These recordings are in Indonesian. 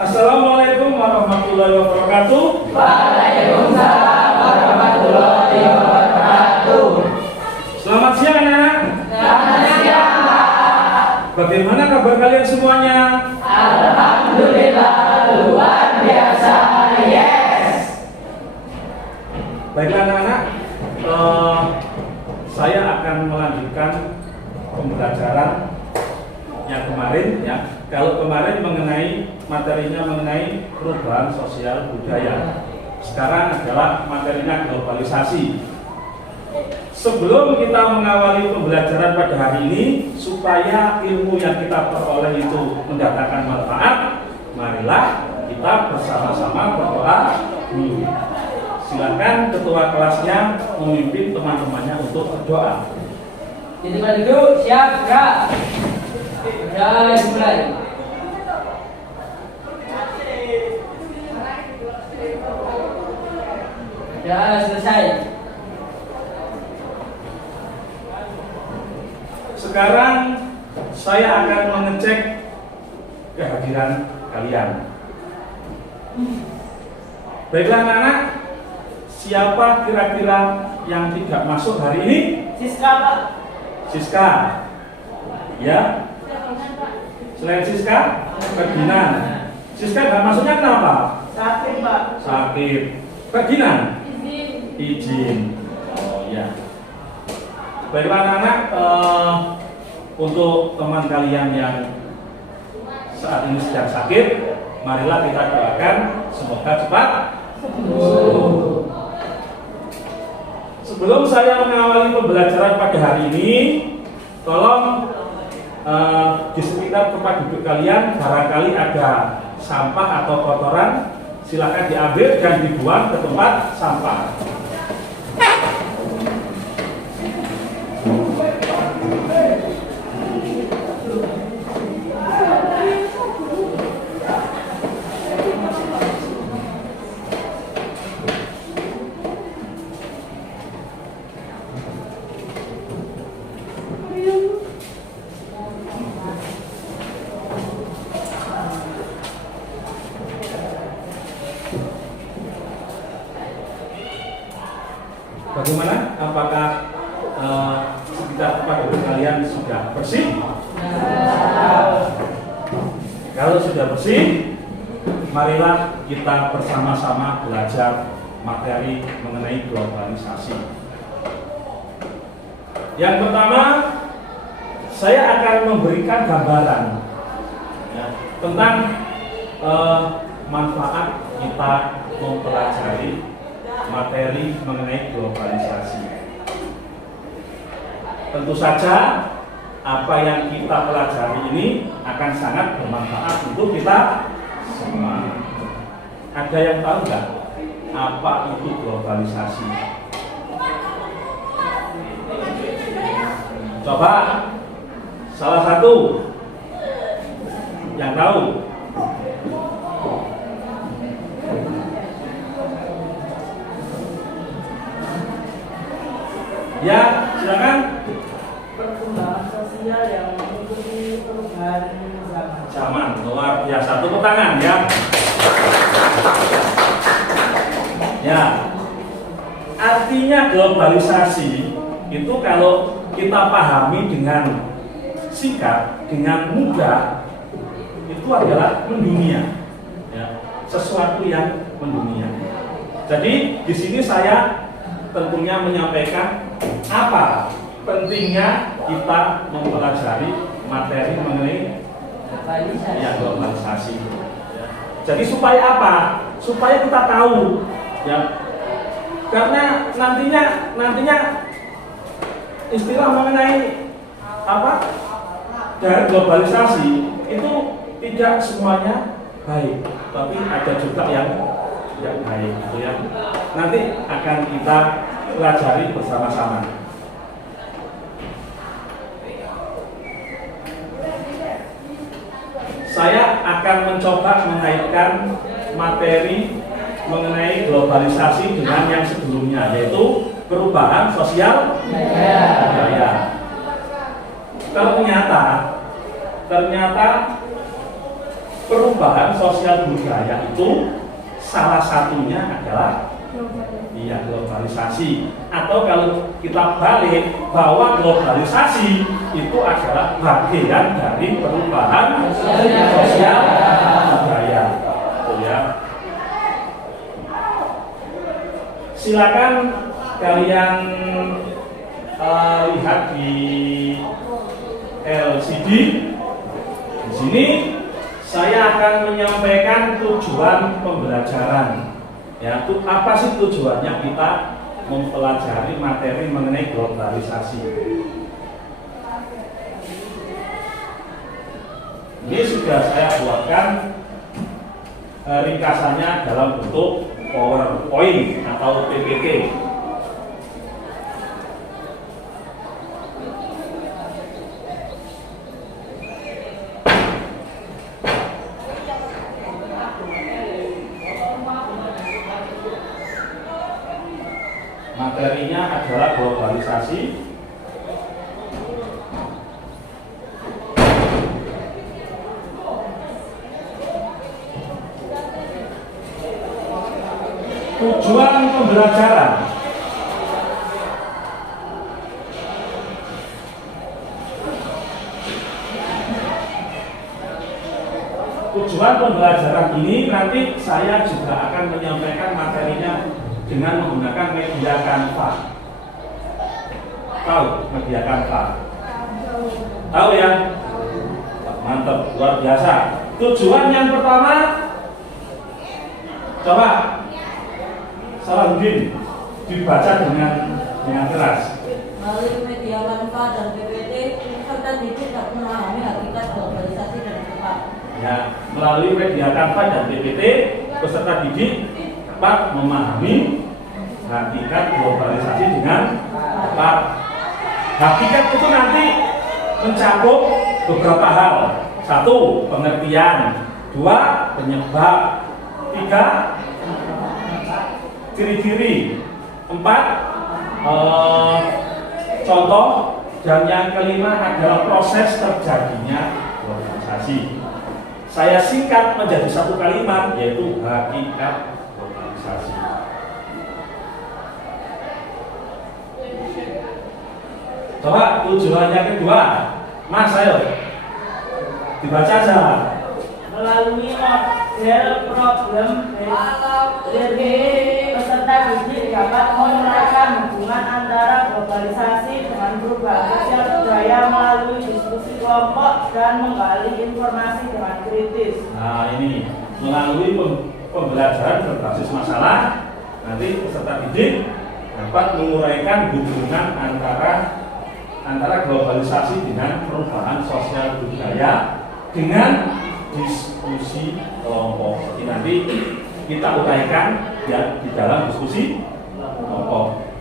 Assalamualaikum warahmatullahi wabarakatuh. Waalaikumsalam warahmatullahi wabarakatuh. Selamat siang anak. Selamat siang, Pak. Bagaimana kabar kalian semuanya? Alhamdulillah luar biasa. Yes. Baiklah anak-anak, saya akan melanjutkan pembelajaran yang kemarin ya. Kalau kemarin materinya mengenai perubahan sosial budaya. Sekarang adalah materinya globalisasi. Sebelum kita mengawali pembelajaran pada hari ini, supaya ilmu yang kita peroleh itu mendatangkan manfaat, marilah kita bersama-sama berdoa dulu. Silakan ketua kelasnya memimpin teman-temannya untuk berdoa. Jadi duduk, siap, gerak. Udah mulai. Sudah selesai. Sekarang saya akan mengecek kehadiran kalian. Baiklah anak-anak, siapa kira-kira yang tidak masuk hari ini? Siska, Pak. Siska. Ya. Selain Siska, Ferdinand. Siska nggak masuknya kenapa? Sakit, Pak. Sakit. Ferdinand? Izin. Izin. Oh ya. Baiklah anak-anak, untuk teman kalian yang saat ini sedang sakit, marilah kita doakan semoga cepat sembuh. Sebelum saya mengawali pembelajaran pada hari ini, tolong di sekitar tempat duduk kalian barangkali ada sampah atau kotoran, silakan diambil dan dibuang ke tempat sampah. Bagaimana? Apakah sekitar tempat duduk kalian sudah bersih? Kalau sudah bersih, marilah kita bersama-sama belajar materi mengenai globalisasi. Yang pertama, saya akan memberikan gambaran ya, tentang manfaat kita mempelajari materi mengenai globalisasi. Tentu saja apa yang kita pelajari ini akan sangat bermanfaat untuk kita semua. Ada yang tahu nggak apa itu globalisasi? Coba salah satu yang tahu. Ya, silakan. Perkembangan sosial yang mengikuti perubahan Zaman luar biasa, tepuk tangan ya. Ya, artinya globalisasi itu kalau kita pahami dengan singkat, dengan mudah, itu adalah mendunia, ya, sesuatu yang mendunia. Jadi di sini saya tentunya menyampaikan apa pentingnya kita mempelajari materi mengenai globalisasi. Ya. Jadi supaya apa? Supaya kita tahu, ya. Karena nantinya istilah mengenai apa dari globalisasi itu tidak semuanya baik, tapi ada juga yang tidak baik, gitu ya. Nanti akan kita pelajari bersama-sama. saya akan mencoba mengaitkan materi mengenai globalisasi dengan yang sebelumnya, yaitu perubahan sosial budaya. Ternyata perubahan sosial budaya itu salah satunya adalah globalisasi, atau kalau kita balik bahwa globalisasi itu adalah bagian dari perubahan sosial budaya. Silakan kalian lihat di LCD. Di sini saya akan menyampaikan tujuan pembelajaran. Ya, apa sih tujuannya kita mempelajari materi mengenai globalisasi? Ini sudah saya buatkan ringkasannya dalam bentuk PowerPoint atau PPT. Materinya adalah globalisasi. Tujuan pembelajaran. Tujuan pembelajaran ini nanti saya juga akan menyampaikan materinya dengan menggunakan media Canva. Tahu media Canva? Tahu ya? Mantap, luar biasa. Tujuan yang pertama, coba Salahuddin dibaca dengan keras. Melalui media Canva dan PPT, peserta didik dapat memahami hakikat globalisasi dan tepat. Ya, melalui media Canva dan PPT, peserta didik dapat memahami hakikat globalisasi dengan tepat. Hakikat itu nanti mencakup beberapa hal. 1. Pengertian. 2. Penyebab. 3. Ciri-ciri. 4. Contoh. Dan yang kelima adalah proses terjadinya globalisasi. Saya singkat menjadi satu kalimat, yaitu hakikat globalisasi. Coba tujuannya kedua, Mas, ayo dibaca aja. Melalui model problem based, peserta didik dapat menguraikan hubungan antara globalisasi dengan perubahan sosial budaya melalui diskusi kelompok dan menggali informasi dengan kritis. Nah, ini melalui pembelajaran berbasis masalah, nanti peserta didik dapat menguraikan hubungan antara globalisasi dengan perubahan sosial budaya dengan diskusi kelompok. Jadi nanti kita uraikan ya di dalam diskusi kelompok.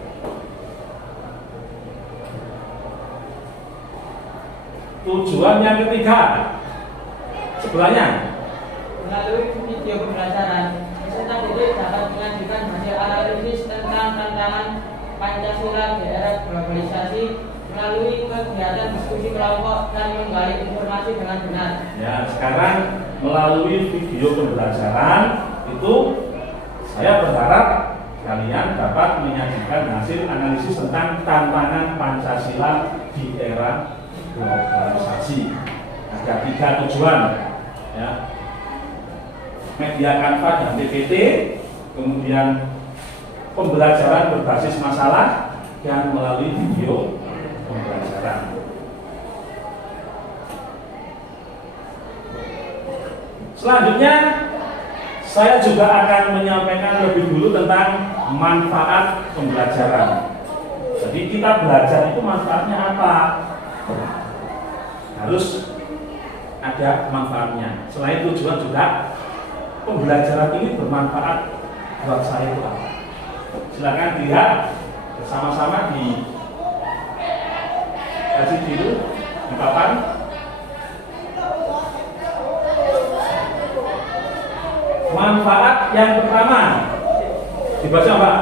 Tujuan yang ketiga, sebelahnya. Melalui video pembelajaran, peserta didik dapat mengajukan hasil analisis tentang tantangan Pancasila di era globalisasi melalui kegiatan diskusi kelompok dan menggali informasi dengan benar. Ya, Sekarang melalui video pembelajaran itu saya berharap kalian dapat menyajikan hasil analisis tentang tantangan Pancasila di era globalisasi. Ada 3 tujuan, ya. Media Canva dan PPT, kemudian pembelajaran berbasis masalah, dan melalui video pembelajaran. Selanjutnya, saya juga akan menyampaikan lebih dulu tentang manfaat pembelajaran. Jadi kita belajar itu manfaatnya apa? Harus ada manfaatnya. Selain tujuan juga, pembelajaran ini bermanfaat buat saya itu apa? Silakan dilihat bersama-sama di kasih dulu di papan. yang pertama dibaca Pak.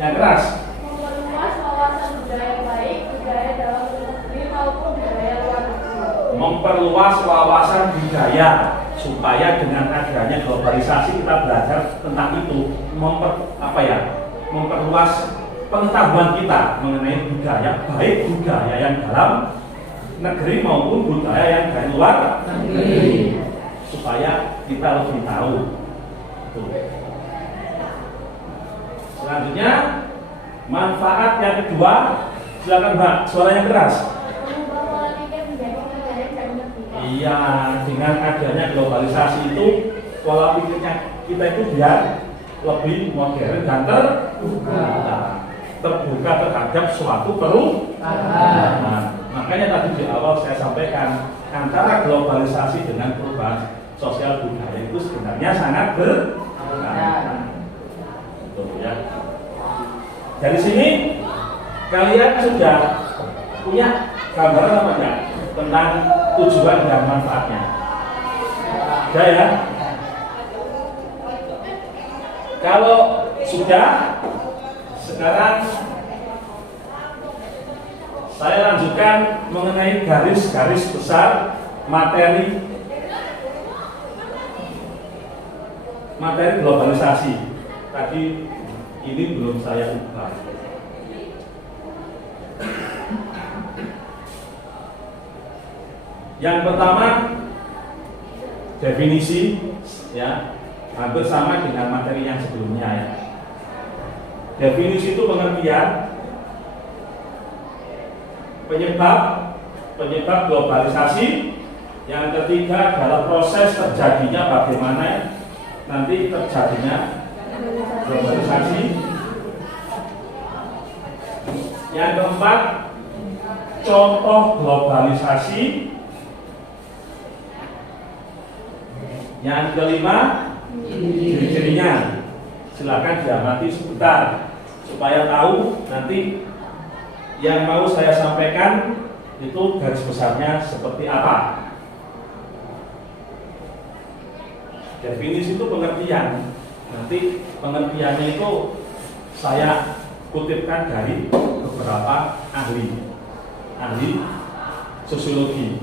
Yang keras. Memperluas wawasan budaya baik, budaya dalam negeri maupun budaya luar negeri. Memperluas wawasan budaya supaya dengan adanya globalisasi kita belajar tentang itu, memperluas pengetahuan kita mengenai budaya, baik budaya yang dalam negeri maupun budaya yang dari luar negeri, supaya kita lebih tahu. Tuh. Selanjutnya manfaat yang kedua, silakan Mbak, suaranya keras. Mengubah pola pikir menjadi budaya dan negeri. Iya, dengan adanya globalisasi itu pola pikirnya kita itu biar lebih modern dan terbuka terhadap suatu perubahan. Nah, makanya tadi di awal saya sampaikan antara globalisasi dengan perubahan sosial budaya itu sebenarnya sangat berkaitan. Betul ya. Dari sini kalian sudah punya gambaran apa enggak tentang tujuan dan manfaatnya? Sudah ya? Kalau sudah, sekarang saya lanjutkan mengenai garis-garis besar materi globalisasi. Tadi ini belum saya ubah. Yang pertama definisi, ya, hampir sama dengan materi yang sebelumnya ya. Definisi itu pengertian penyebab globalisasi. Yang ketiga adalah proses terjadinya bagaimana nanti terjadinya globalisasi. Yang keempat, contoh globalisasi. Yang kelima, ciri-cirinya. Silakan diamati sebentar supaya tahu nanti yang mau saya sampaikan itu garis besarnya seperti apa. Definisi itu pengertian. Nanti pengertiannya itu saya kutipkan dari beberapa ahli sosiologi.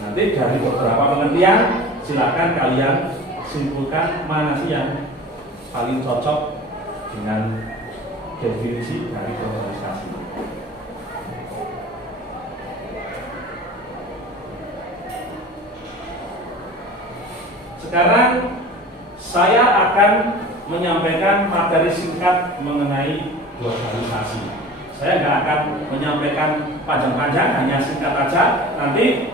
Nanti dari beberapa pengertian silakan kalian simpulkan mana sih yang paling cocok dengan definisi dari globalisasi. Sekarang saya akan menyampaikan materi singkat mengenai globalisasi. Saya nggak akan menyampaikan panjang-panjang, hanya singkat aja. Nanti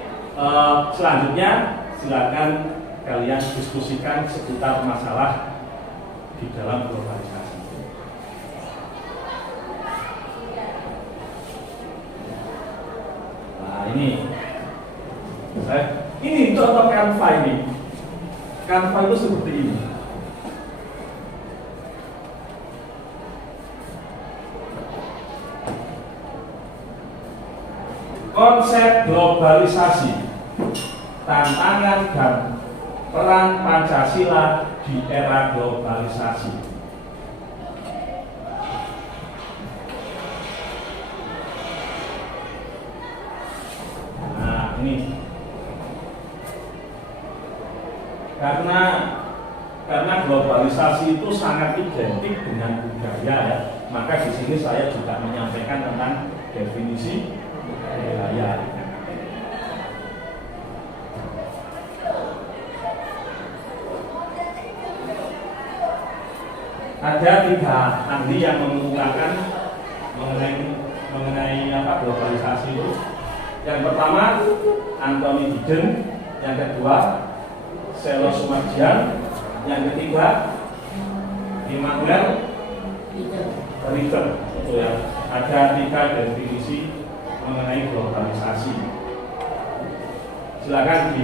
selanjutnya silakan kalian diskusikan seputar masalah di dalam globalisasi. Nah ini contoh Canva ini. Canva itu seperti ini. Konsep globalisasi, tantangan dan peran Pancasila di era globalisasi. Nah, ini karena globalisasi itu sangat identik dengan budaya ya, maka di sini saya juga menyampaikan tentang definisi budaya. Ada 3 ahli yang mengemukakan mengenai globalisasi itu. Yang pertama Anthony Giddens, yang kedua Selo Sumarjian, yang ketiga Immanuel Ritter. Itu ya. Ada 3 definisi mengenai globalisasi. Silakan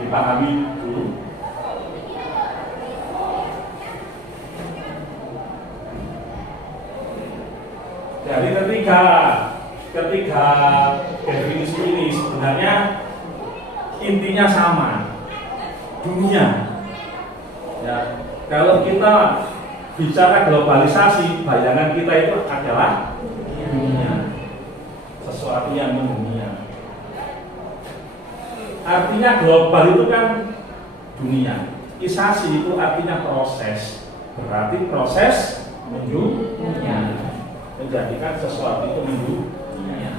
dipahami dulu. Dari ketiga definisi ini sebenarnya intinya sama, dunia. Ya, kalau kita bicara globalisasi, bayangan kita itu adalah dunia, sesuatu yang mendunia. Artinya global itu kan dunia. Isasi itu artinya proses, berarti proses mendunia, menjadikan sesuatu itu mendunia.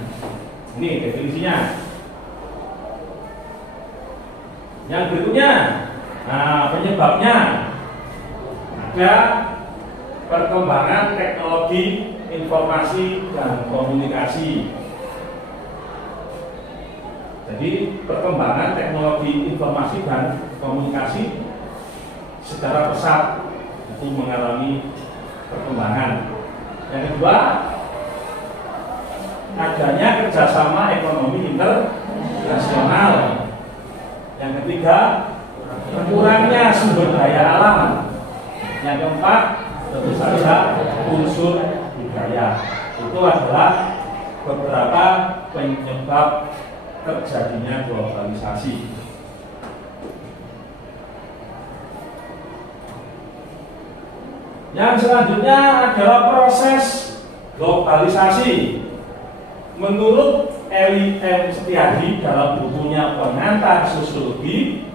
Ini definisinya. Yang berikutnya, nah penyebabnya ada perkembangan teknologi informasi dan komunikasi. Jadi perkembangan teknologi informasi dan komunikasi secara pesat itu mengalami perkembangan. Yang kedua, adanya kerjasama ekonomi internasional. Yang ketiga, berkurangnya sumber daya alam. Yang keempat, tentu saja unsur budaya. Itu adalah beberapa penyebab terjadinya globalisasi. Yang selanjutnya adalah proses globalisasi. Menurut Eli M. Setiadi dalam bukunya Pengantar Sosiologi,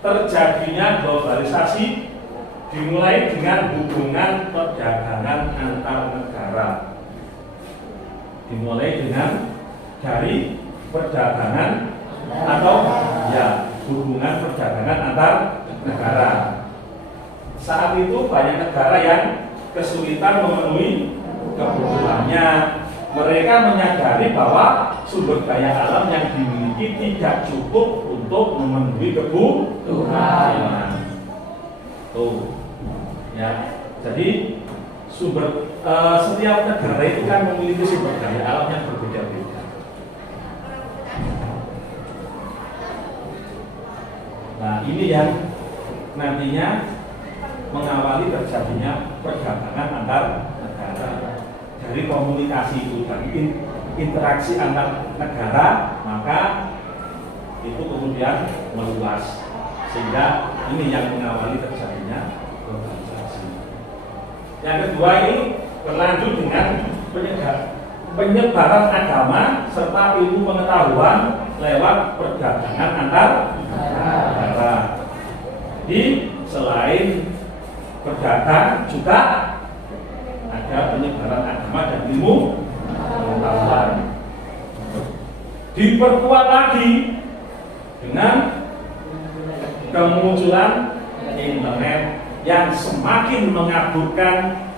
terjadinya globalisasi dimulai dengan hubungan perdagangan antar negara. Dimulai dari perdagangan atau ya hubungan perdagangan antar negara. Saat itu banyak negara yang kesulitan memenuhi kebutuhannya. Mereka menyadari bahwa sumber daya alam yang dimiliki tidak cukup untuk memenuhi kebutuhan. Tuh, ya. Jadi setiap negara itu kan memiliki sumber daya alam yang berbeda-beda. Nah, ini yang nantinya mengawali terjadinya perdagangan antar negara. Dari komunikasi itu, dari interaksi antar negara, maka itu kemudian meluas, sehingga ini yang mengawali terjadinya globalisasi. Yang kedua, ini berlanjut dengan penyebaran agama serta ilmu pengetahuan lewat perdagangan antar negara. Jadi selain berdagang juga ada penyebaran agama dan ilmu pengetahuan. Diperkuat lagi dengan kemunculan internet yang semakin mengaburkan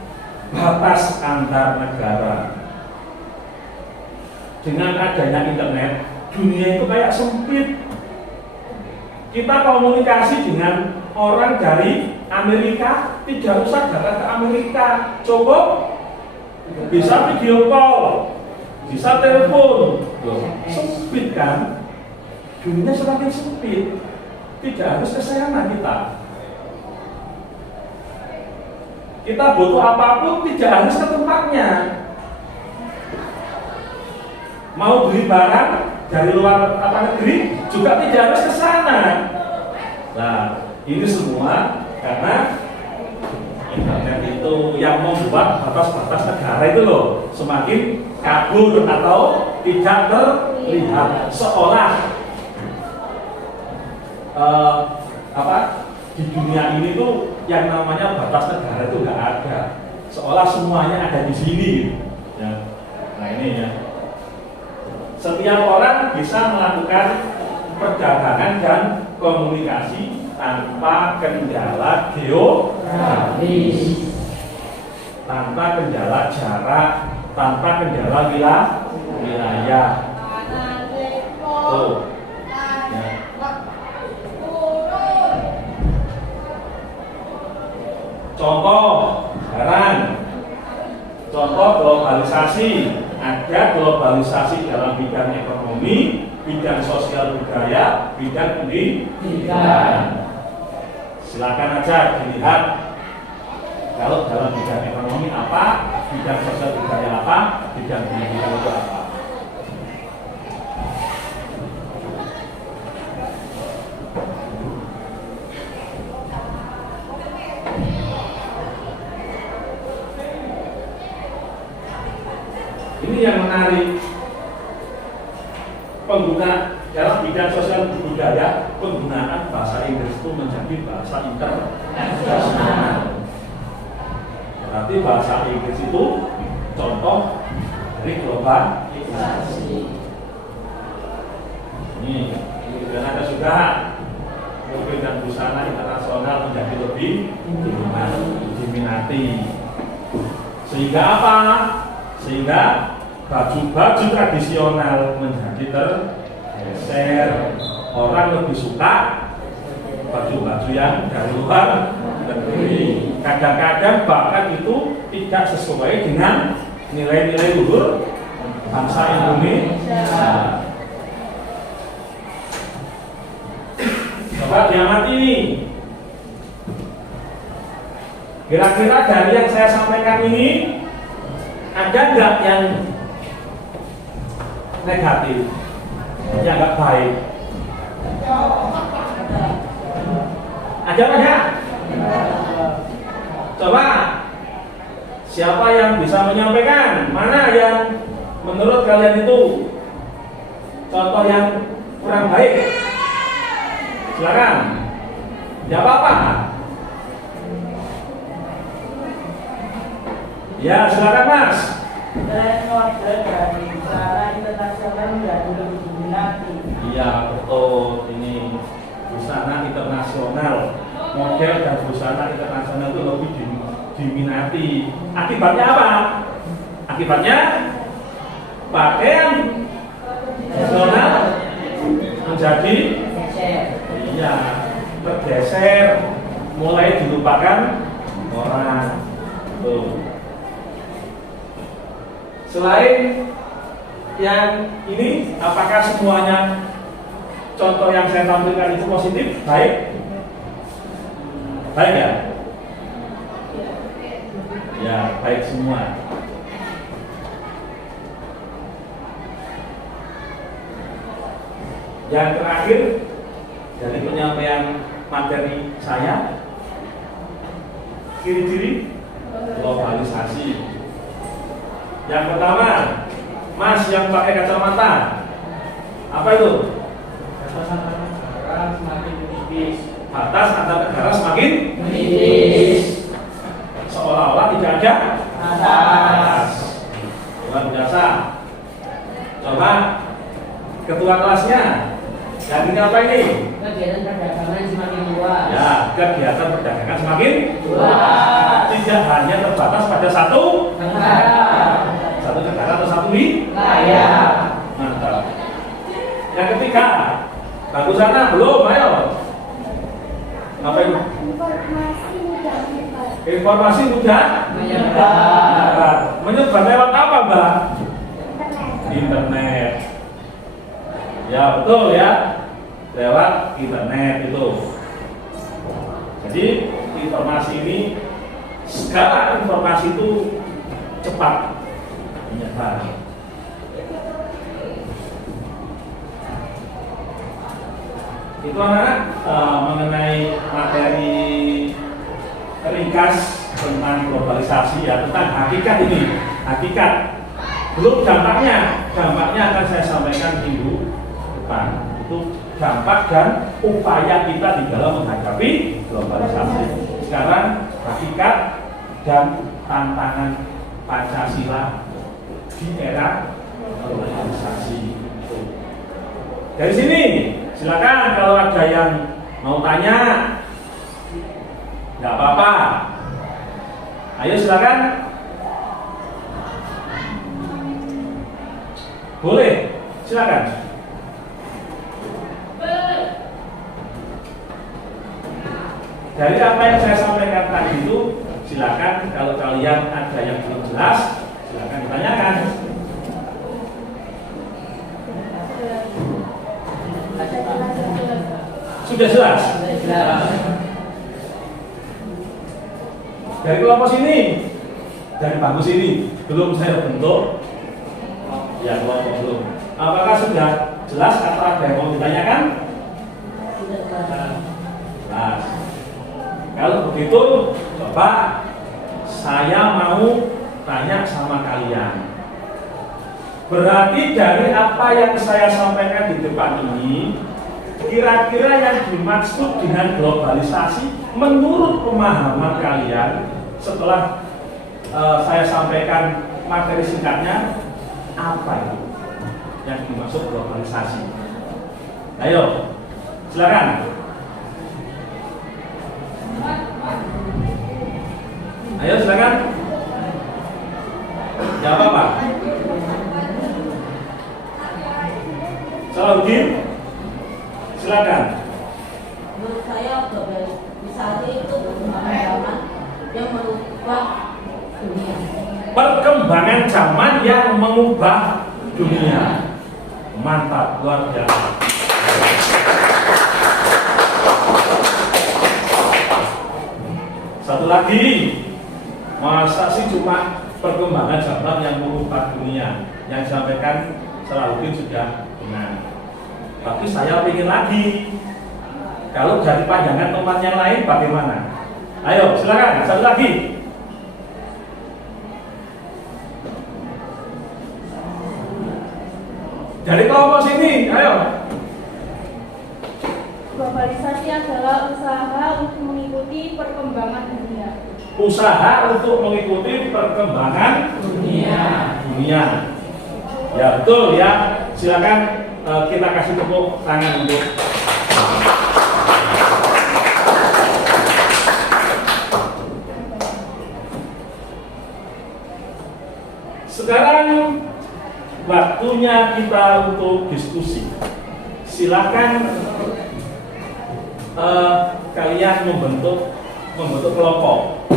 batas antar negara. Dengan adanya internet, dunia itu kayak sempit. Kita komunikasi dengan orang dari Amerika, tidak usah datang ke Amerika, cukup bisa video call, bisa telepon. Sempit kan? Dunia semakin sempit. Tidak harus ke sana kita. Kita butuh apapun tidak harus ke tempatnya. Mau beli barang dari luar negeri juga tidak harus ke sana. Nah, ini semua karena internet itu yang membuat batas-batas negara itu loh semakin kabur atau tidak terlihat, seolah di dunia ini tuh yang namanya batas negara itu nggak ada, seolah semuanya ada di sini. Ya. Nah ini ya, setiap orang bisa melakukan perdagangan dan komunikasi tanpa kendala geografis, tanpa kendala jarak, tanpa kendala wilayah. Tuh. Ya. Contoh sekarang, contoh globalisasi. Ada globalisasi dalam bidang ekonomi, bidang sosial budaya, bidang pendidikan. Silakan aja dilihat kalau dalam bidang ekonomi apa, bidang sosial budaya apa, bidang pendidikan itu apa. Ini yang menarik. Pengguna dalam bidang sosial budaya, penggunaan bahasa Inggris itu menjadi bahasa internasional. Berarti bahasa Inggris itu contoh dari globalisasi. Ini dan ada juga mobil dan busana internasional menjadi lebih diminati. Sehingga apa? Sehingga baju-baju tradisional menjadi tergeser. Orang lebih suka baju-baju yang dari luar negeri. Kadang-kadang bahkan itu tidak sesuai dengan nilai-nilai luhur bangsa Indonesia. Coba diamati ini. Kira-kira dari yang saya sampaikan ini ada nggak yang negatif, yang nggak baik? Ada nggak? Coba siapa yang bisa menyampaikan mana yang menurut kalian itu contoh yang kurang baik? Silakan. Tidak apa-apa. Ya, silakan Mas. Tren model dari busana internasional menjadi lebih diminati. Iya, betul. Ini busana internasional, model dan busana internasional itu lebih diminati. Akibatnya apa? Akibatnya pakaian nasional menjadi tergeser, mulai dilupakan orang. Tuh. Selain yang ini, apakah semuanya contoh yang saya tampilkan itu positif? Baik? Baik ya? Ya, baik semua. Yang terakhir dari penyampaian materi saya, ciri-ciri globalisasi. Yang pertama, Mas yang pakai kacamata, apa itu? Batas antar negara semakin menipis. Batas antar negara semakin menipis. Seolah-olah tidak ada batas. Luar biasa. Coba ketua kelasnya, jadi apa ini? Kegiatan perdagangan semakin luas. Ya, kegiatan perdagangan semakin luas. Tidak hanya terbatas pada satu negara atau satu wilayah. Mantap. Yang ketiga, bagus sana belum, ayo. Apa itu? Informasi mudah menyebar. Menyebar lewat apa, Mbak? Internet. Ya betul ya, lewat internet itu. Jadi informasi ini, segala informasi itu cepat menyebar. Itu anak mengenai materi ringkas tentang globalisasi ya, tentang hakikat ini, hakikat. Belum dampaknya akan saya sampaikan minggu depan. Itu dampak dan upaya kita di dalam menghadapi globalisasi. Sekarang hakikat dan tantangan Pancasila di era globalisasi. Dari sini silakan kalau ada yang mau tanya, nggak apa-apa. Ayo silakan. Boleh, silakan. Dari apa yang saya sampaikan tadi itu, silakan kalau kalian ada yang belum jelas, silakan ditanyakan. Sudah jelas? Dari kelompok sini, dari bangku sini, belum saya bentuk. Ya, kelompok belum. Apakah sudah jelas atau ada yang mau ditanyakan? Jelas. Kalau begitu, coba saya mau tanya sama kalian. Berarti dari apa yang saya sampaikan di depan ini, kira-kira yang dimaksud dengan globalisasi menurut pemahaman kalian setelah saya sampaikan materi singkatnya, apa itu yang dimaksud globalisasi? Ayo, silakan. Ayo silakan. Jawab apa? Salahuddin, silakan. Menurut saya globalisasi itu perkembangan zaman yang merubah dunia. Perkembangan zaman yang mengubah dunia. Mantap, luar biasa. Satu lagi, masa sih cuma perkembangan zaman yang mengubah dunia? Yang disampaikan Salahuddin sudah benar. Tapi saya ingin lagi, kalau dari pandangan teman yang lain bagaimana? Ayo, silakan, satu lagi. Dari kelompok sini, ayo. Globalisasi adalah usaha untuk mengikuti perkembangan dunia. Usaha untuk mengikuti perkembangan dunia. Ya betul ya. Silakan kita kasih tepuk tangan untuk. Sekarang waktunya kita untuk diskusi. Silakan kalian membentuk kelompok.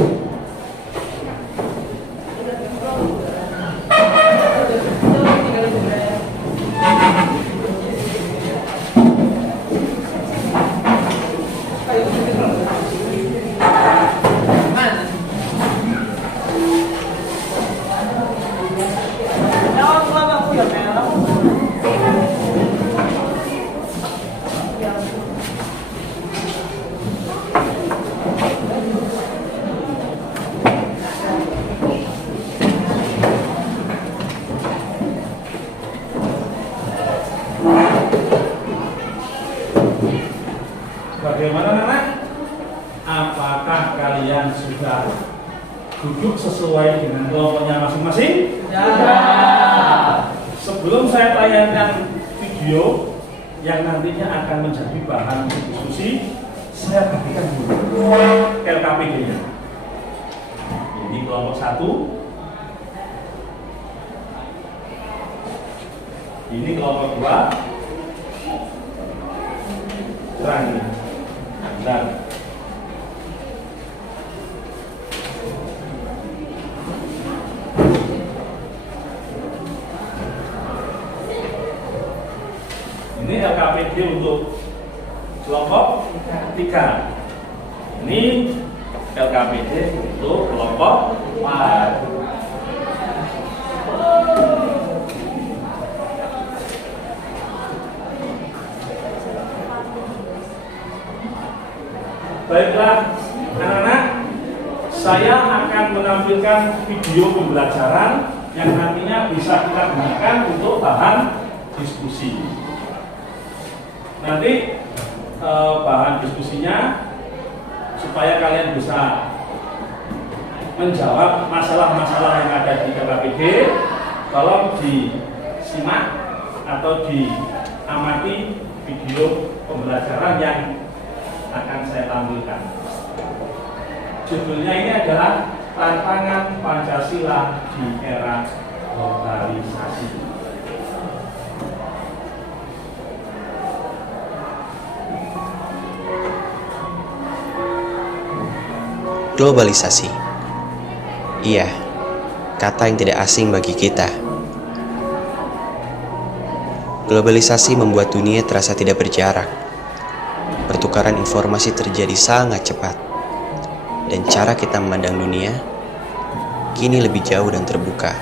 Bagaimana anak? Apakah kalian sudah duduk sesuai dengan kelompoknya masing-masing? Ya. Sebelum saya tayangkan video yang nantinya akan menjadi bahan diskusi, saya bagikan dulu LKPD-nya. Ini kelompok 1, ini kelompok 2, terang ini. Bentar. Ini LKPD untuk kelompok 3. Ini LKPD untuk kelompok 4. Baiklah, anak-anak, saya akan menampilkan video pembelajaran yang nantinya bisa kita gunakan untuk bahan diskusi. Nanti bahan diskusinya supaya kalian bisa menjawab masalah-masalah yang ada di KPD, tolong disimak atau diamati video pembelajaran yang akan saya tampilkan. Judulnya ini adalah Tantangan Pancasila di Era Globalisasi. Globalisasi. Iya, kata yang tidak asing bagi kita. Globalisasi membuat dunia terasa tidak berjarak. Pertukaran informasi terjadi sangat cepat, dan cara kita memandang dunia kini lebih jauh dan terbuka.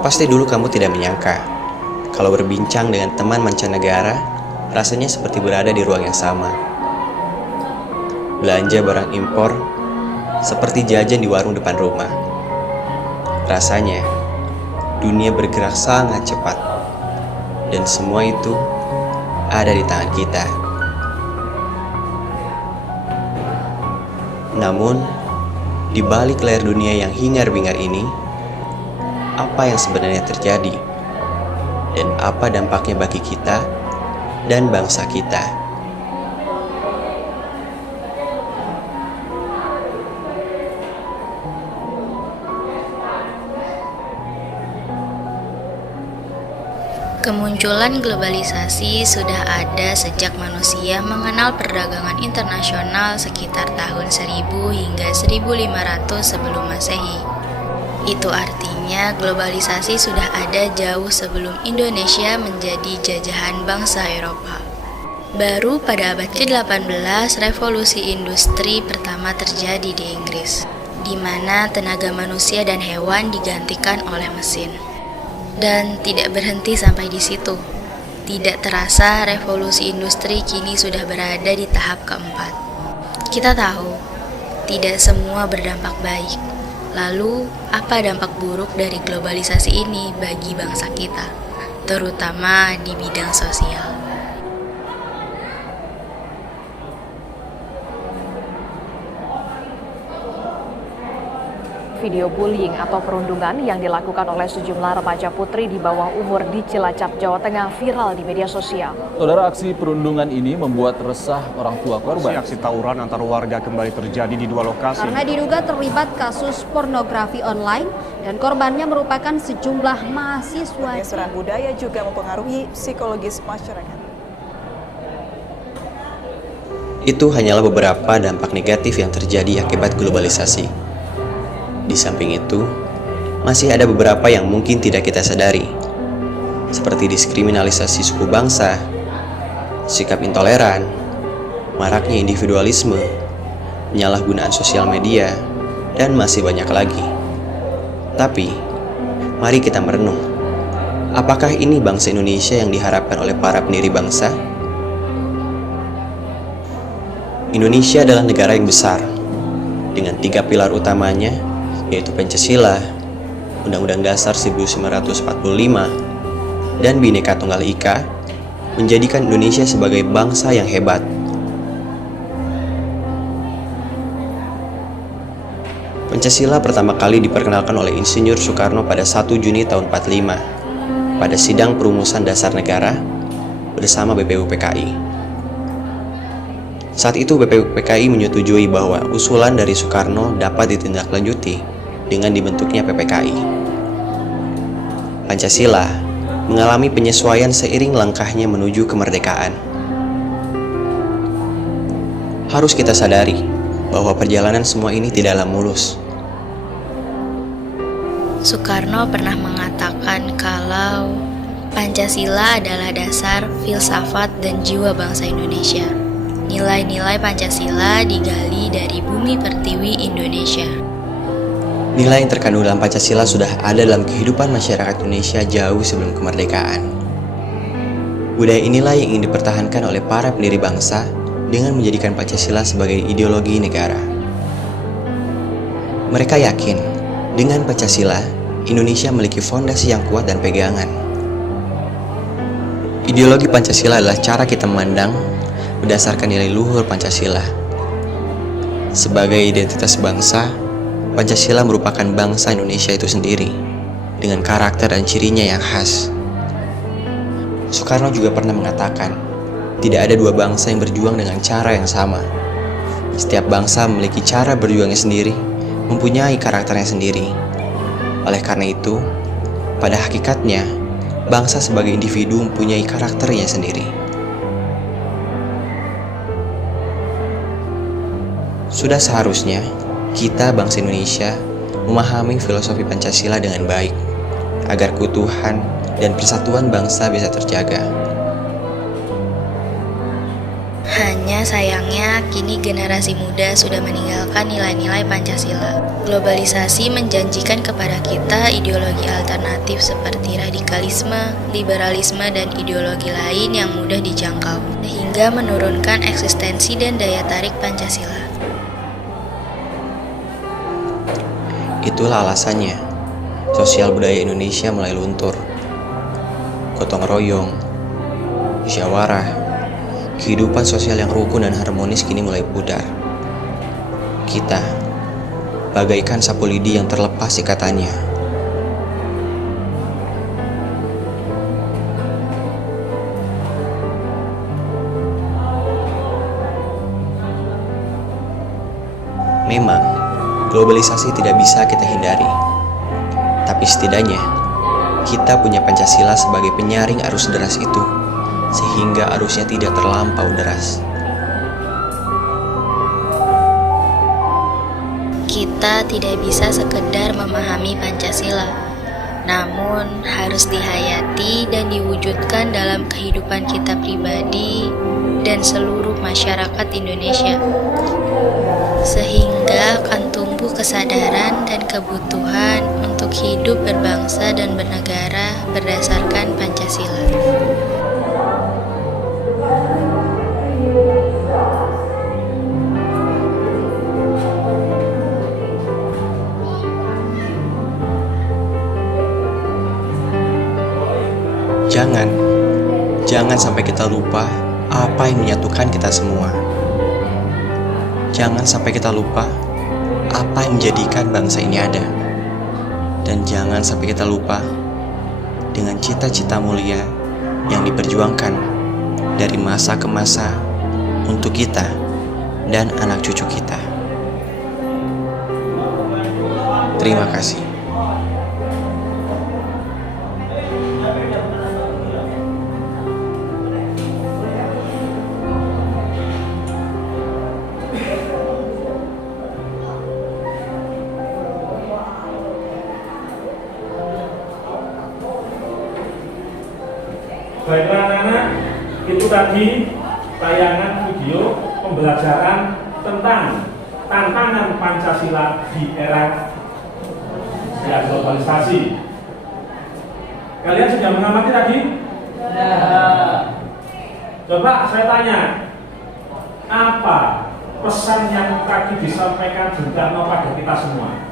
Pasti dulu kamu tidak menyangka kalau berbincang dengan teman mancanegara rasanya seperti berada di ruang yang sama. Belanja barang impor seperti jajan di warung depan rumah. Rasanya dunia bergerak sangat cepat dan semua itu ada di tangan kita. Namun, di balik layar dunia yang hingar-bingar ini, apa yang sebenarnya terjadi? Dan apa dampaknya bagi kita dan bangsa kita? Kemunculan globalisasi sudah ada sejak manusia mengenal perdagangan internasional sekitar tahun 1000 hingga 1500 sebelum Masehi. Itu artinya globalisasi sudah ada jauh sebelum Indonesia menjadi jajahan bangsa Eropa. Baru pada abad ke-18 revolusi industri pertama terjadi di Inggris, di mana tenaga manusia dan hewan digantikan oleh mesin. Dan tidak berhenti sampai di situ. Tidak terasa revolusi industri kini sudah berada di tahap keempat. Kita tahu, tidak semua berdampak baik. Lalu, apa dampak buruk dari globalisasi ini bagi bangsa kita, terutama di bidang sosial? Video bullying atau perundungan yang dilakukan oleh sejumlah remaja putri di bawah umur di Cilacap, Jawa Tengah viral di media sosial. Saudara, aksi perundungan ini membuat resah orang tua korban. Aksi tawuran antar warga kembali terjadi di dua lokasi. Karena diduga terlibat kasus pornografi online dan korbannya merupakan sejumlah mahasiswa. Penyesuaian budaya juga mempengaruhi psikologis masyarakat. Itu hanyalah beberapa dampak negatif yang terjadi akibat globalisasi. Di samping itu, masih ada beberapa yang mungkin tidak kita sadari, seperti diskriminalisasi suku bangsa, sikap intoleran, maraknya individualisme, penyalahgunaan sosial media, dan masih banyak lagi. Tapi, mari kita merenung, apakah ini bangsa Indonesia yang diharapkan oleh para pendiri bangsa? Indonesia adalah negara yang besar, dengan 3 pilar utamanya, yaitu Pancasila, Undang-Undang Dasar 1945, dan Bhinneka Tunggal Ika, menjadikan Indonesia sebagai bangsa yang hebat. Pancasila pertama kali diperkenalkan oleh Insinyur Soekarno pada 1 Juni tahun 45, pada sidang perumusan dasar negara bersama BPUPKI. Saat itu BPUPKI menyetujui bahwa usulan dari Soekarno dapat ditindaklanjuti dengan dibentuknya PPKI. Pancasila mengalami penyesuaian seiring langkahnya menuju kemerdekaan. Harus kita sadari bahwa perjalanan semua ini tidaklah mulus. Soekarno pernah mengatakan kalau Pancasila adalah dasar, filsafat, dan jiwa bangsa Indonesia. Nilai-nilai Pancasila digali dari bumi pertiwi Indonesia. Nilai yang terkandung dalam Pancasila sudah ada dalam kehidupan masyarakat Indonesia jauh sebelum kemerdekaan. Budaya inilah yang ingin dipertahankan oleh para pendiri bangsa dengan menjadikan Pancasila sebagai ideologi negara. Mereka yakin, dengan Pancasila, Indonesia memiliki fondasi yang kuat dan pegangan. Ideologi Pancasila adalah cara kita memandang berdasarkan nilai luhur Pancasila. Sebagai identitas bangsa, Pancasila merupakan bangsa Indonesia itu sendiri, dengan karakter dan cirinya yang khas. Soekarno juga pernah mengatakan, tidak ada dua bangsa yang berjuang dengan cara yang sama. Setiap bangsa memiliki cara berjuangnya sendiri, mempunyai karakternya sendiri. Oleh karena itu, pada hakikatnya, bangsa sebagai individu mempunyai karakternya sendiri. Sudah seharusnya kita bangsa Indonesia memahami filosofi Pancasila dengan baik, agar keutuhan dan persatuan bangsa bisa terjaga. Hanya sayangnya, kini generasi muda sudah meninggalkan nilai-nilai Pancasila. Globalisasi menjanjikan kepada kita ideologi alternatif seperti radikalisme, liberalisme, dan ideologi lain yang mudah dijangkau, sehingga menurunkan eksistensi dan daya tarik Pancasila. Itulah alasannya, sosial budaya Indonesia mulai luntur. Gotong royong, musyawarah, kehidupan sosial yang rukun dan harmonis kini mulai pudar. Kita, bagaikan sapu lidi yang terlepas ikatannya. Memang, globalisasi tidak bisa kita hindari. Tapi setidaknya, kita punya Pancasila sebagai penyaring arus deras itu, sehingga arusnya tidak terlampau deras. Kita tidak bisa sekedar memahami Pancasila, namun harus dihayati dan diwujudkan dalam kehidupan kita pribadi dan seluruh masyarakat Indonesia, sehingga akan tumbuh kesadaran dan kebutuhan untuk hidup berbangsa dan bernegara berdasarkan Pancasila. Jangan sampai kita lupa apa yang menyatukan kita semua. Jangan sampai kita lupa apa yang menjadikan bangsa ini ada. Dan jangan sampai kita lupa dengan cita-cita mulia yang diperjuangkan dari masa ke masa untuk kita dan anak cucu kita. Terima kasih. Baiklah anak-anak, itu tadi tayangan video pembelajaran tentang tantangan Pancasila di era globalisasi. Kalian sudah mengamati tadi? Ya. Coba saya tanya, apa pesan yang tadi disampaikan Bung Karno pada kita semua?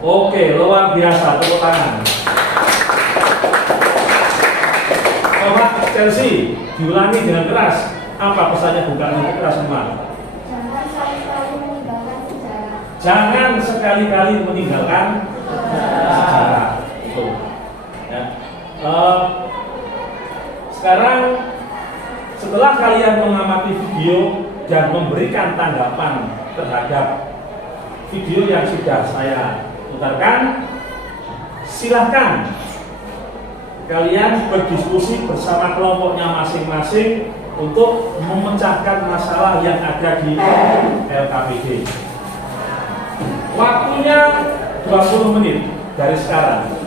Oke, luar biasa, tepuk tangan. Coba Chelsea, diulangi dengan keras. Apa pesannya Bung Karno untuk kita semua? Jangan sekali-kali meninggalkan sejarah. Itu. Ya. Sekarang setelah kalian mengamati video dan memberikan tanggapan terhadap video yang sudah saya putarkan, silahkan kalian berdiskusi bersama kelompoknya masing-masing untuk memecahkan masalah yang ada di LKPD. Waktunya 20 menit dari sekarang.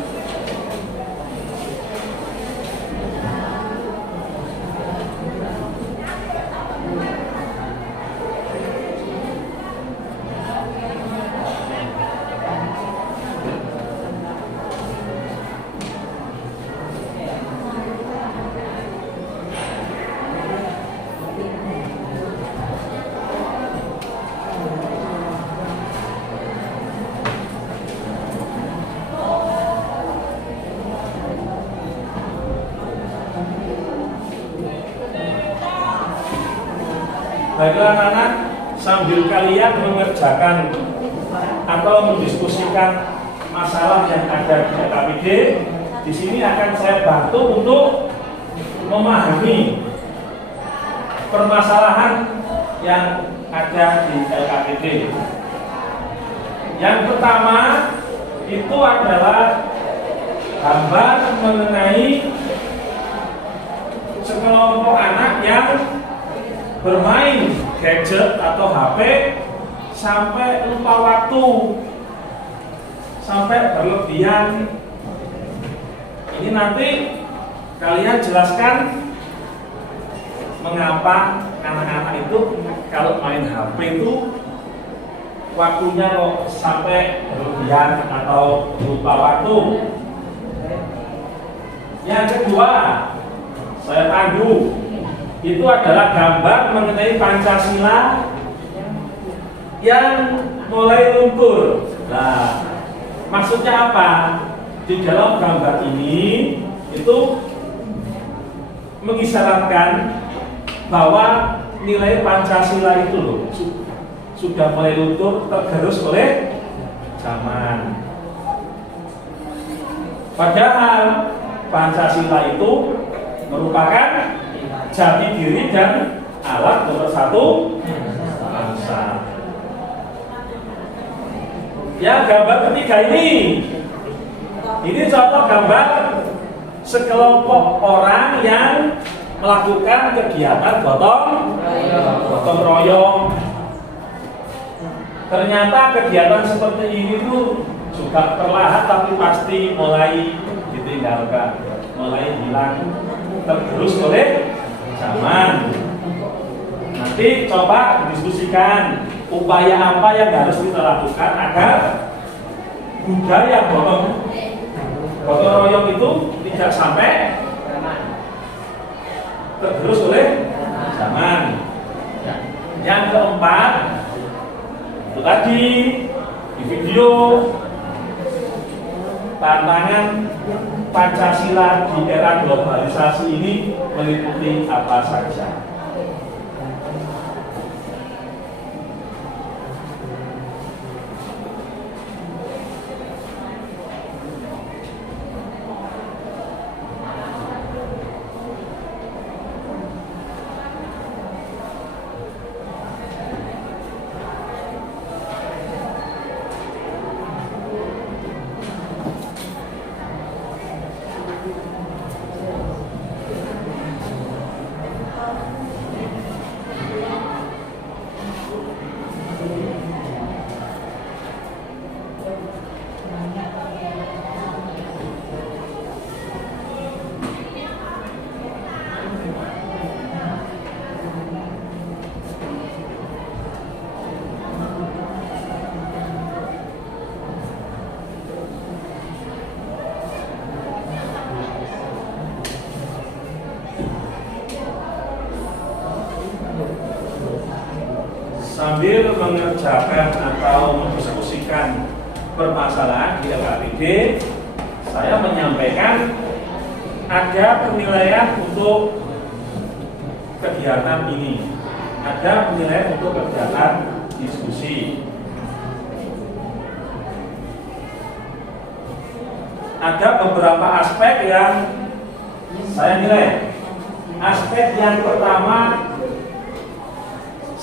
Baiklah anak-anak, sambil kalian mengerjakan atau mendiskusikan masalah yang ada di LKPD, di sini akan saya bantu untuk memahami permasalahan yang ada di LKPD. Yang pertama itu adalah gambar mengenai sekelompok anak yang bermain gadget atau HP sampai lupa waktu, sampai berlebihan. Ini nanti kalian jelaskan mengapa anak-anak itu kalau main HP itu waktunya kok sampai berlebihan atau lupa waktu. Yang kedua, saya pandu, itu adalah gambar mengenai Pancasila yang mulai luntur. Nah, maksudnya apa? Di dalam gambar ini itu mengisyaratkan bahwa nilai Pancasila itu loh sudah mulai luntur, tergerus oleh zaman. Padahal Pancasila itu merupakan jati diri dan alat nomor satu bangsa. Ya, gambar ketiga ini contoh gambar sekelompok orang yang melakukan kegiatan gotong royong. Ternyata kegiatan seperti ini tuh juga perlahan tapi pasti mulai ditinggalkan, mulai hilang, tergerus oleh zaman. Nanti coba diskusikan upaya apa yang harus kita lakukan agar budaya gotong royong itu tidak sampai tergerus oleh zaman. Yang keempat, itu tadi di video tantangan Pancasila di era globalisasi ini meliputi apa saja. Sambil mengerjakan atau mendiskusikan permasalahan di LKPD, saya menyampaikan ada penilaian untuk kegiatan ini, ada penilaian untuk kegiatan diskusi, ada beberapa aspek yang saya nilai. Aspek yang pertama,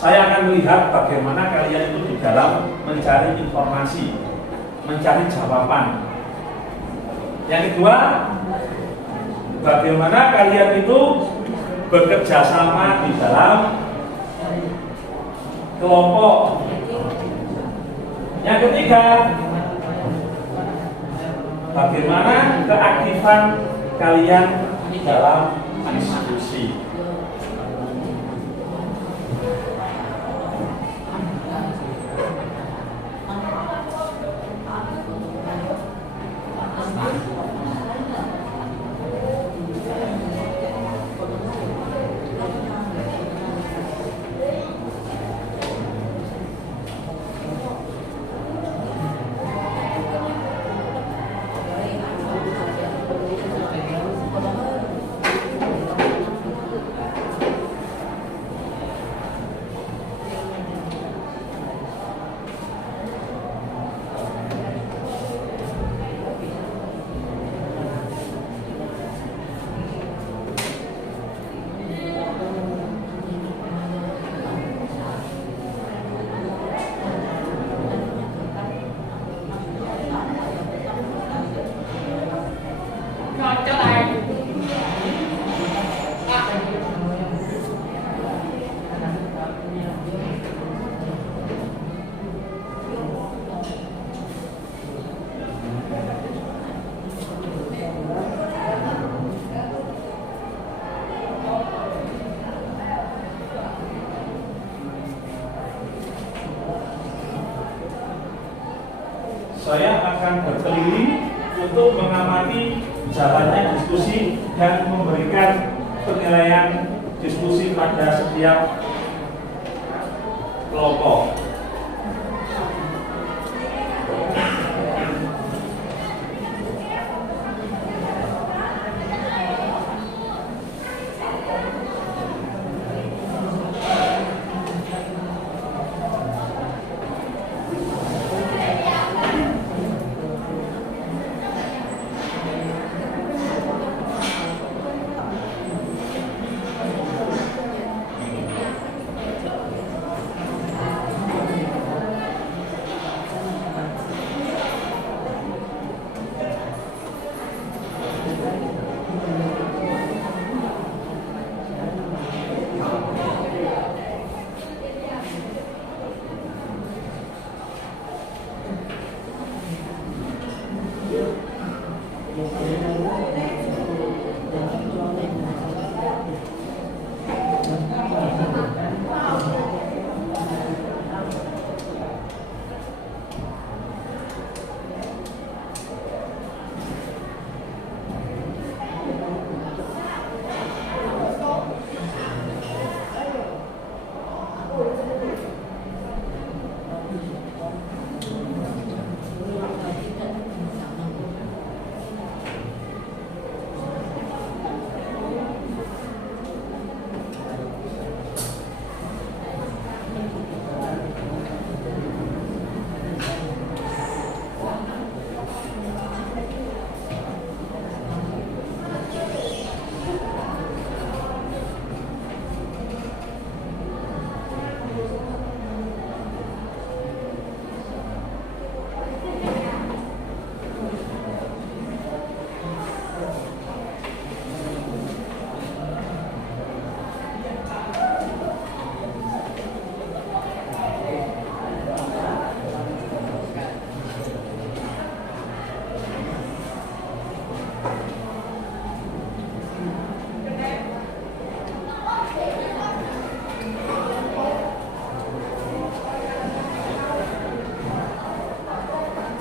saya akan melihat bagaimana kalian itu di dalam mencari informasi, mencari jawaban. Yang kedua, bagaimana kalian itu bekerja sama di dalam kelompok. Yang ketiga, bagaimana keaktifan kalian di dalam diskusi. saya akan berkeliling untuk mengamati jalannya diskusi dan memberikan penilaian diskusi pada setiap kelompok.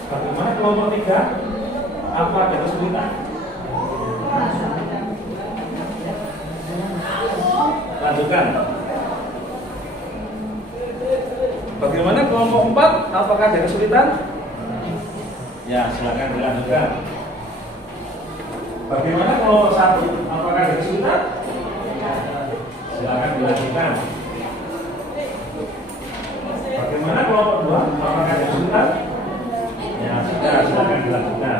Bagaimana kelompok 3? Apa ada kesulitan? Lanjutkan. Bagaimana kelompok 4? Apakah ada kesulitan? Ya, silakan dilanjutkan. Bagaimana kelompok 1? Apakah ada kesulitan? Silakan dilanjutkan. Bagaimana kelompok 2? Apakah ada kesulitan? Ya, sudah, silakan dilanjutkan.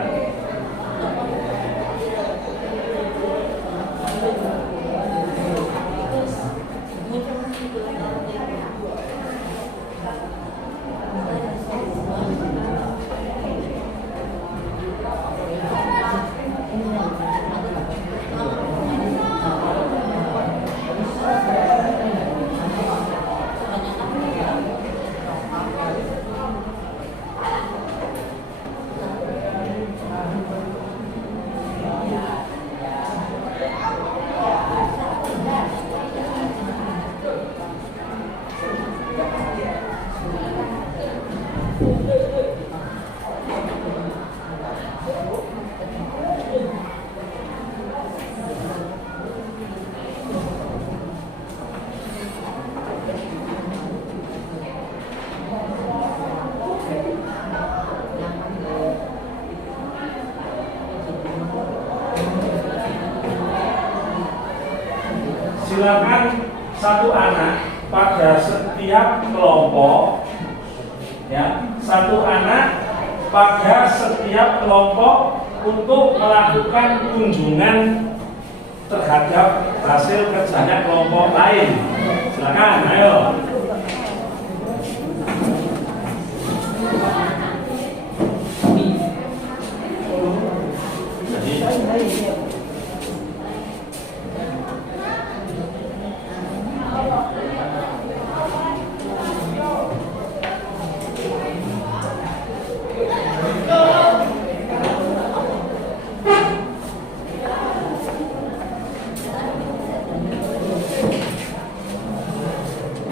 Silakan satu anak pada setiap kelompok, ya, satu anak pada setiap kelompok untuk melakukan kunjungan terhadap hasil kerjanya kelompok lain. Silakan, ayo.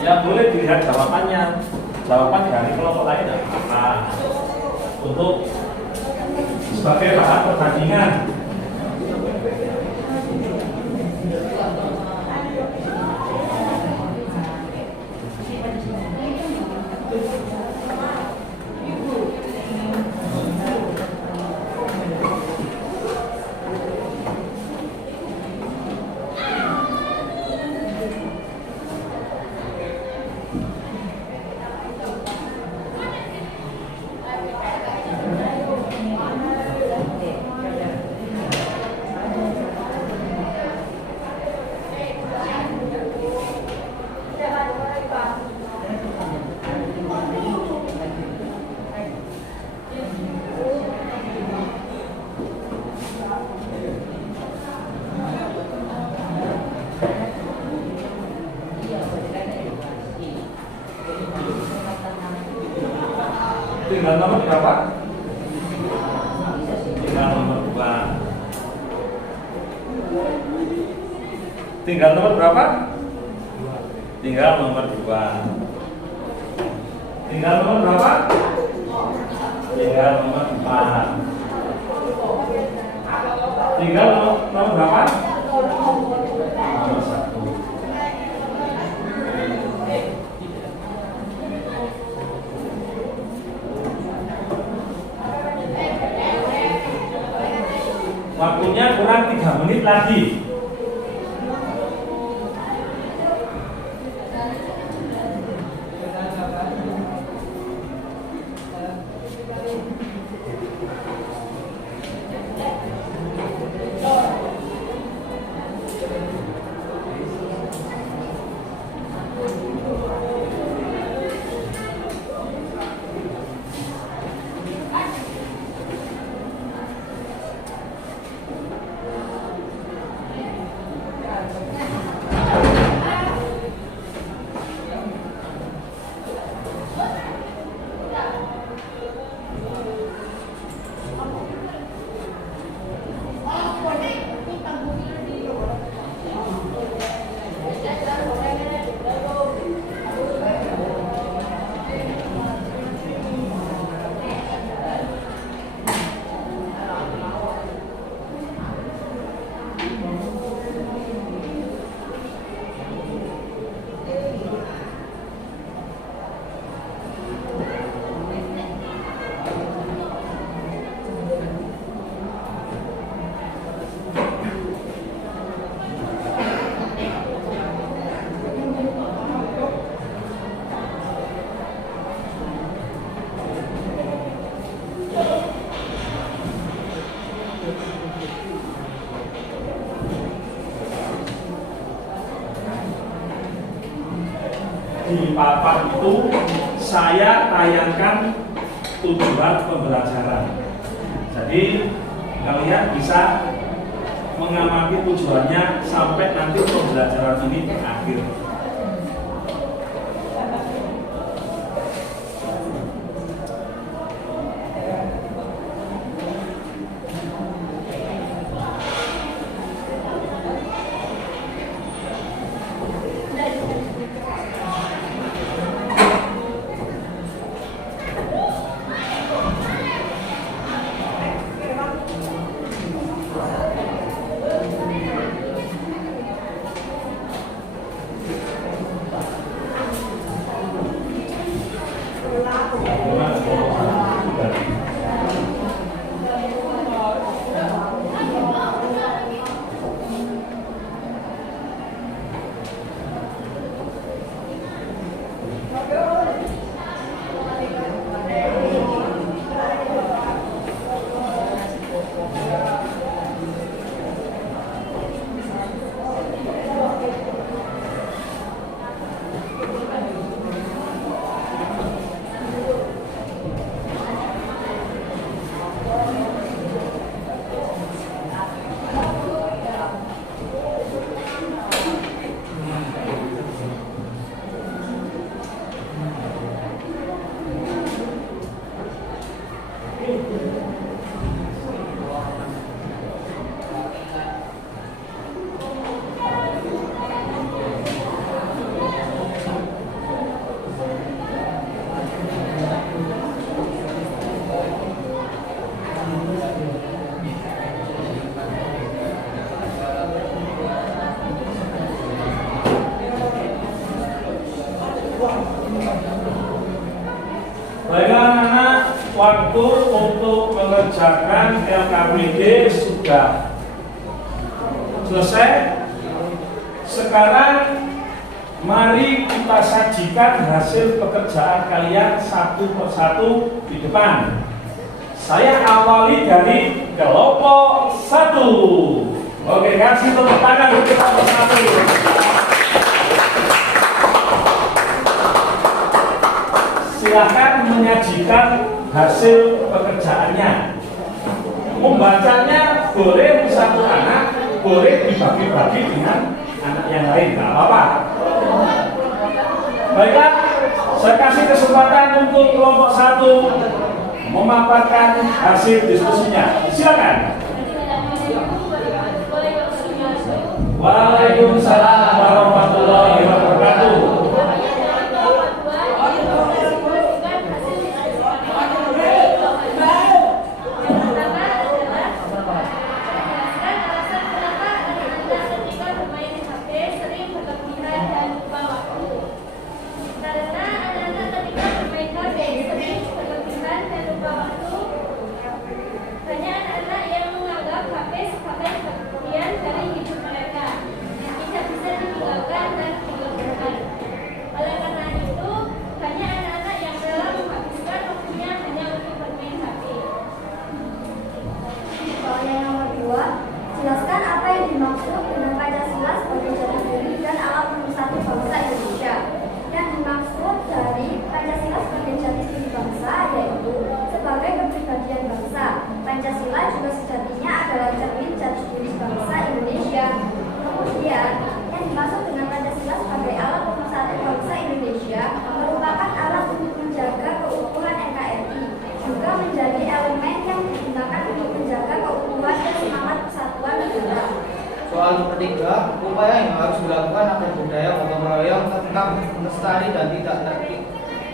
Ya, boleh dilihat jawabannya. Jawaban dari kelompok lain apa? untuk sebagai bahan pertandingan. Tinggal nomor berapa? Tinggal nomor 2. Tinggal nomor berapa? Tinggal nomor 2. Tinggal nomor berapa? Tinggal nomor 4. Tinggal nomor berapa? Nomor 1. Waktunya kurang 3 menit lagi. Di papan itu saya tayangkan tujuan pembelajaran. Jadi kalian bisa mengamati tujuannya sampai nanti pembelajaran ini berakhir. Baiklah anak-anak, waktu untuk mengerjakan LKPD sudah selesai. Sekarang mari kita sajikan hasil pekerjaan kalian satu persatu di depan. Saya awali dari kelompok 1. Oke, kasih tepuk tangan untuk kelompok 1. Silakan menyajikan hasil pekerjaannya. Membacanya boleh satu anak, boleh dibagi-bagi dengan anak yang lain, nggak apa-apa. Baiklah, saya kasih kesempatan untuk kelompok 1 memaparkan hasil diskusinya. Silakan. Waalaikumsalam warahmatullahi wabarakatuh. Jelaskan apa yang dimaksud dengan Pancasila sebagai jati diri dan alat pemersatu bangsa Indonesia. Yang dimaksud dari Pancasila sebagai jati diri bangsa yaitu sebagai kepribadian bangsa. Pancasila juga sejatinya adalah cermin jati diri bangsa Indonesia. Kemudian, yang dimaksud dengan Pancasila sebagai alat pemersatu bangsa Indonesia merupakan alat untuk menjaga keutuhan NKRI, juga menjadi elemen yang digunakan untuk menjaga keutuhan dan semangat persatuan negara. Soal ketiga, upaya yang harus dilakukan agar budaya gotong royong tetap lestari dan tidak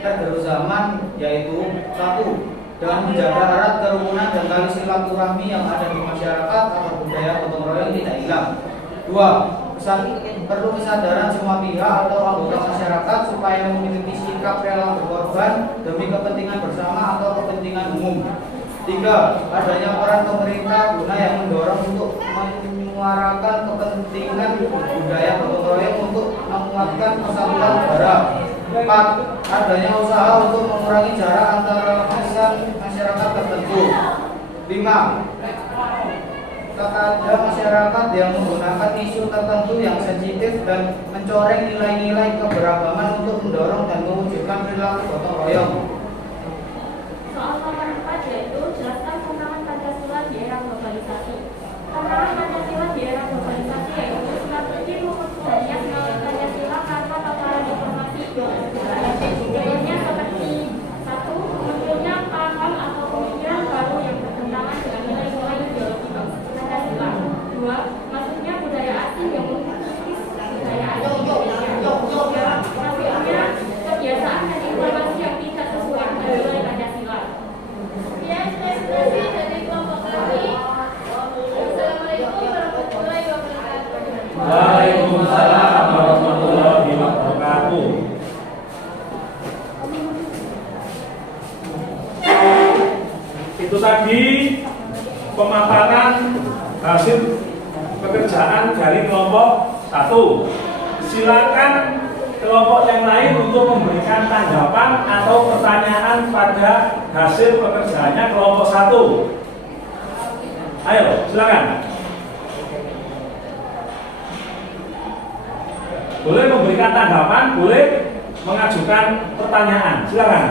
tergerus zaman, yaitu 1. Dengan menjaga erat kerumunan dan tali silaturahmi yang ada di masyarakat agar budaya gotong royong tidak hilang. 2. Perlu kesadaran semua pihak atau anggota masyarakat supaya memiliki sikap rela berkorban demi kepentingan bersama atau kepentingan umum. 3. Adanya peran pemerintah guna yang mendorong untuk menyuarakan kepentingan budaya gotong royong untuk menguatkan persatuan negara. 4. Adanya usaha untuk mengurangi jarak antara masyarakat tertentu. 5. Ada masyarakat yang menggunakan isu tertentu yang sensitif dan mencoreng nilai-nilai keberagaman untuk mendorong dan mewujudkan perilaku gotong royong. Soal nomor 4 yaitu jelaskan tantangan Pancasila di era globalisasi. Tantangan Pancasila di era globalisasi yaitu strategi mewujudkannya Pancasila tanpa paparan informasi. Contohnya seperti 1. Munculnya paham atau pemikiran baru yang bertentangan dengan nilai-nilai ideologi Pancasila. 2. Masuknya budaya asing yang mengkritis budaya asing Indonesia. 3. Masuknya kebiasaan dan informasi yang tidak sesuai dengan nilai Pancasila. Sekian presentasi dari kelompok kami. Assalamualaikum warahmatullahi wabarakatuh. Waalaikumsalam warahmatullahi wabarakatuh. Itu tadi pemaparan hasil pekerjaan dari kelompok 1. Silakan kelompok yang lain untuk memberikan tanggapan atau pertanyaan pada hasil pekerjaannya kelompok 1. Ayo, silakan. Boleh memberikan tanggapan, boleh mengajukan pertanyaan. Silakan.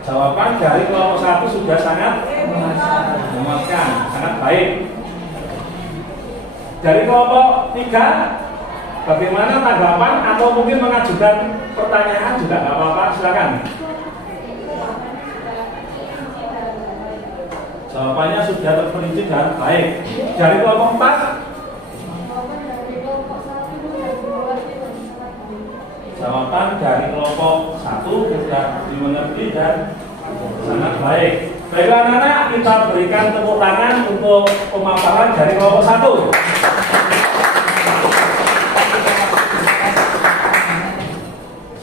Jawaban dari kelompok 1 sudah sangat memuaskan, sangat baik. Dari kelompok 3, bagaimana tanggapan atau mungkin mengajukan pertanyaan juga nggak apa-apa, silakan. Jawabannya sudah terperinci dan baik. Dari kelompok 4, jawaban dari kelompok 1 sudah dimengerti dan sangat baik. Baiklah anak-anak, kita berikan tepuk tangan untuk pemaparan dari kelompok 1.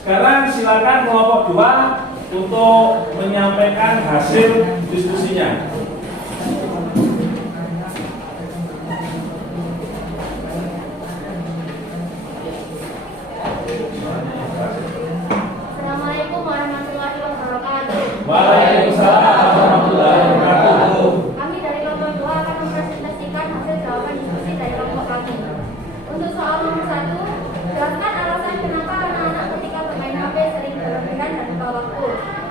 Sekarang silakan kelompok 2 untuk menyampaikan hasil diskusinya. Assalamualaikum warahmatullahi wabarakatuh. Waalaikumsalam warahmatullahi wabarakatuh. Kami dari kelompok 2 akan mempresentasikan hasil jawaban diskusi dari kelompok kami. Untuk soal nomor 1, jelaskan alasan kenapa anak-anak ketika bermain HP sering berlebihan dan lupa waktu.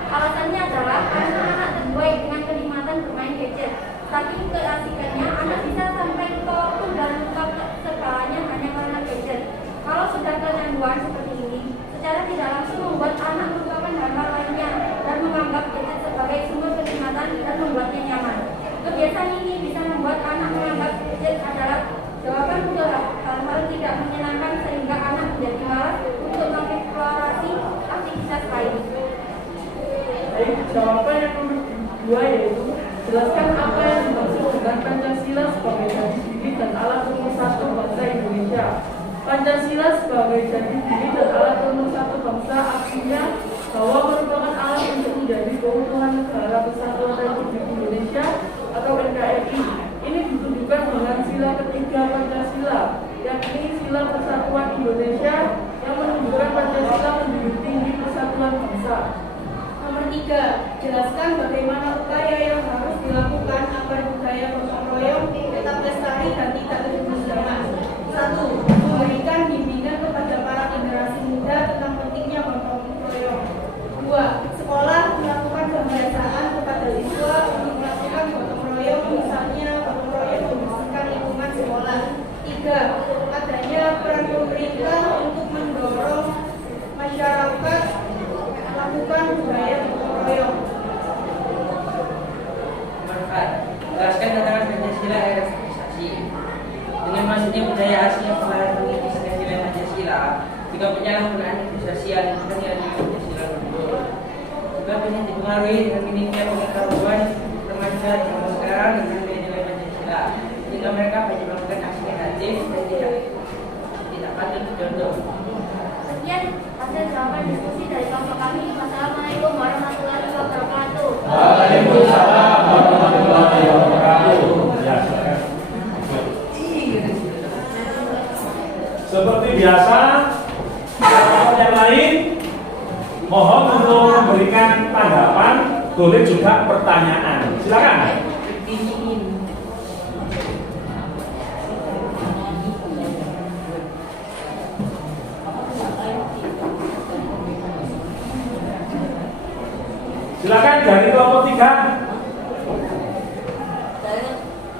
Alasannya adalah karena anak terbuai dengan kenikmatan bermain gadget. Saking keasikannya, anak bisa sampai lupa waktu dan lupa segalanya hanya karena gadget. Kalau sudah kecanduan seperti ini, secara tidak langsung membuat anak melupakan hal-hal lainnya dan menganggap gadget sebagai sumber kenikmatan dan membuatnya nyaman. Kebiasaan ini bisa membuat anak menganggap gadget adalah jawaban untuk hal-hal tidak menyenangkan sehingga anak menjadi malas untuk mengeksplorasi aktivitas lain. Baik, jawaban yang nomor 2 yaitu jelaskan apa yang dimaksud dengan Pancasila sebagai jati diri dan alat pemersatu bangsa Indonesia. Pancasila sebagai jati diri dan alat pemersatu bangsa artinya bahwa merupakan alat untuk menjadi keutuhan negara kesatuan Republik Indonesia atau NKRI. Ini ditunjukkan dengan sila ketiga Pancasila, yakni sila persatuan Indonesia yang menunjukkan Pancasila menjunjung tinggi persatuan bangsa. Nomor 3, jelaskan bagaimana upaya yang harus dilakukan agar budaya gotong royong tetap lestari dan tidak tergerus zaman. 1. Memberikan bimbingan kepada para generasi muda tentang pentingnya gotong royong. 2. Sekolah melakukan pembiasaan kepada siswa untuk melakukan gotong royong, misalnya gotong royong membersihkan lingkungan sekolah. 3. Adanya peran pemerintah untuk mendorong masyarakat melakukan budaya gotong royong. Manfaat. Jelaskan tentang Pancasila era organisasi. Dengan masuknya budaya asing yang kemarin mengikuti nilai Pancasila, juga penyalahgunaan isu sosial yang nilai Pancasila mundur. Juga banyak dipengaruhi dengan minimnya pengetahuan remaja zaman sekarang dengan nilai Pancasila, sehingga mereka banyak melakukan aksi negatif dan tidak patut dicontoh. Sekian hasil jawaban diskusi dari kelompok kami. Wassalamualaikum warahmatullahi wabarakatuh. Waalaikumsalam warahmatullahi wabarakatuh. Ya, silakan. Seperti biasa, kelompok yang lain mohon untuk memberikan tanggapan, boleh juga pertanyaan. Silakan. Silakan dari kelompok 3.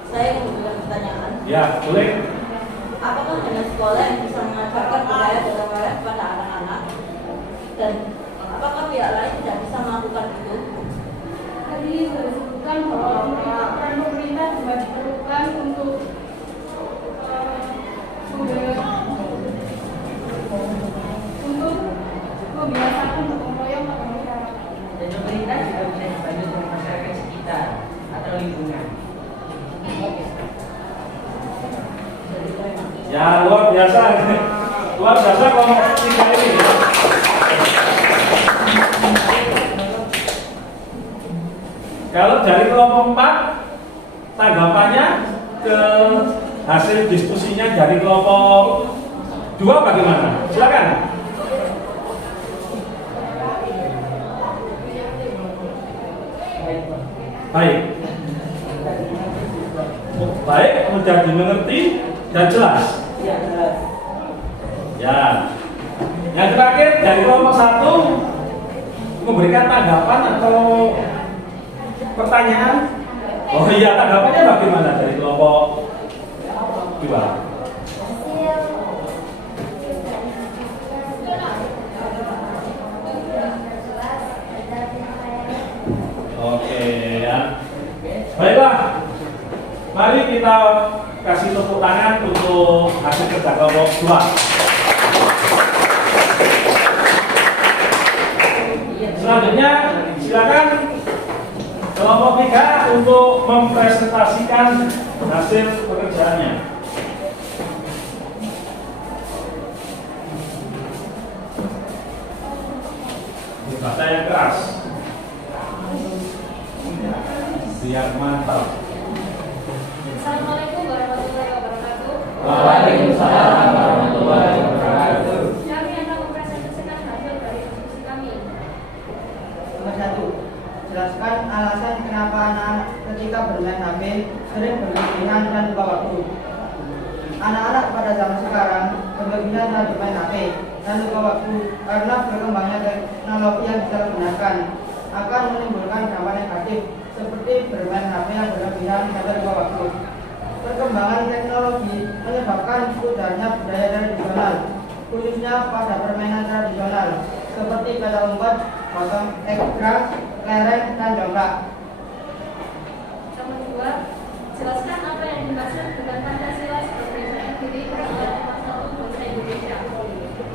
Saya memberikan pertanyaan. Ya, boleh. Apakah hanya sekolah yang bisa mengajarkan budaya gotong royong kepada anak-anak? Dan apakah pihak lain tidak bisa melakukan itu? Tadi sudah disebutkan bahwa peran pemerintah juga diperlukan untuk membiasakan gotong royong pada masyarakat. Dan pemerintah juga bisa dibantu dengan masyarakat sekitar atau lingkungan. Ya, luar biasa. Luar biasa kelompok 3 ini. Kalau dari kelompok 4, tanggapannya ke hasil diskusinya dari kelompok 2 bagaimana? Silakan. Baik. Baik, mudah dimengerti dan jelas. Ya. Yang terakhir dari kelompok 1 memberikan tanggapan atau pertanyaan. Oh iya, tanggapannya bagaimana dari kelompok 2? Oke ya. Baiklah. Mari kita kasih tepuk tangan untuk hasil kerja kelompok 2. Selanjutnya silakan kelompok 3 untuk mempresentasikan hasil pekerjaannya. Bahasa yang keras biar mantap. Assalamualaikum warahmatullahi wabarakatuh. Waalaikumsalam warahmatullahi wabarakatuh. Kami akan mempresentasikan hasil dari diskusi kami. Nomor 1. Jelaskan alasan kenapa anak-anak ketika bermain HP sering berlebihan dan lupa waktu. Anak-anak pada zaman sekarang berlebihan dalam bermain HP dan lupa waktu karena berkembangnya teknologi yang disalahgunakan akan menimbulkan dampak negatif seperti bermain HP yang berlebihan sampai lupa waktu. Perkembangan teknologi menyebabkan pudarnya budaya tradisional, khususnya pada permainan tradisional seperti petak umpet, potong ekstrak, kelereng, dan dongkrak. Nomor 2, jelaskan apa yang dimaksud dengan Pancasila sebagai jati diri dan alat pemersatu bangsa Indonesia.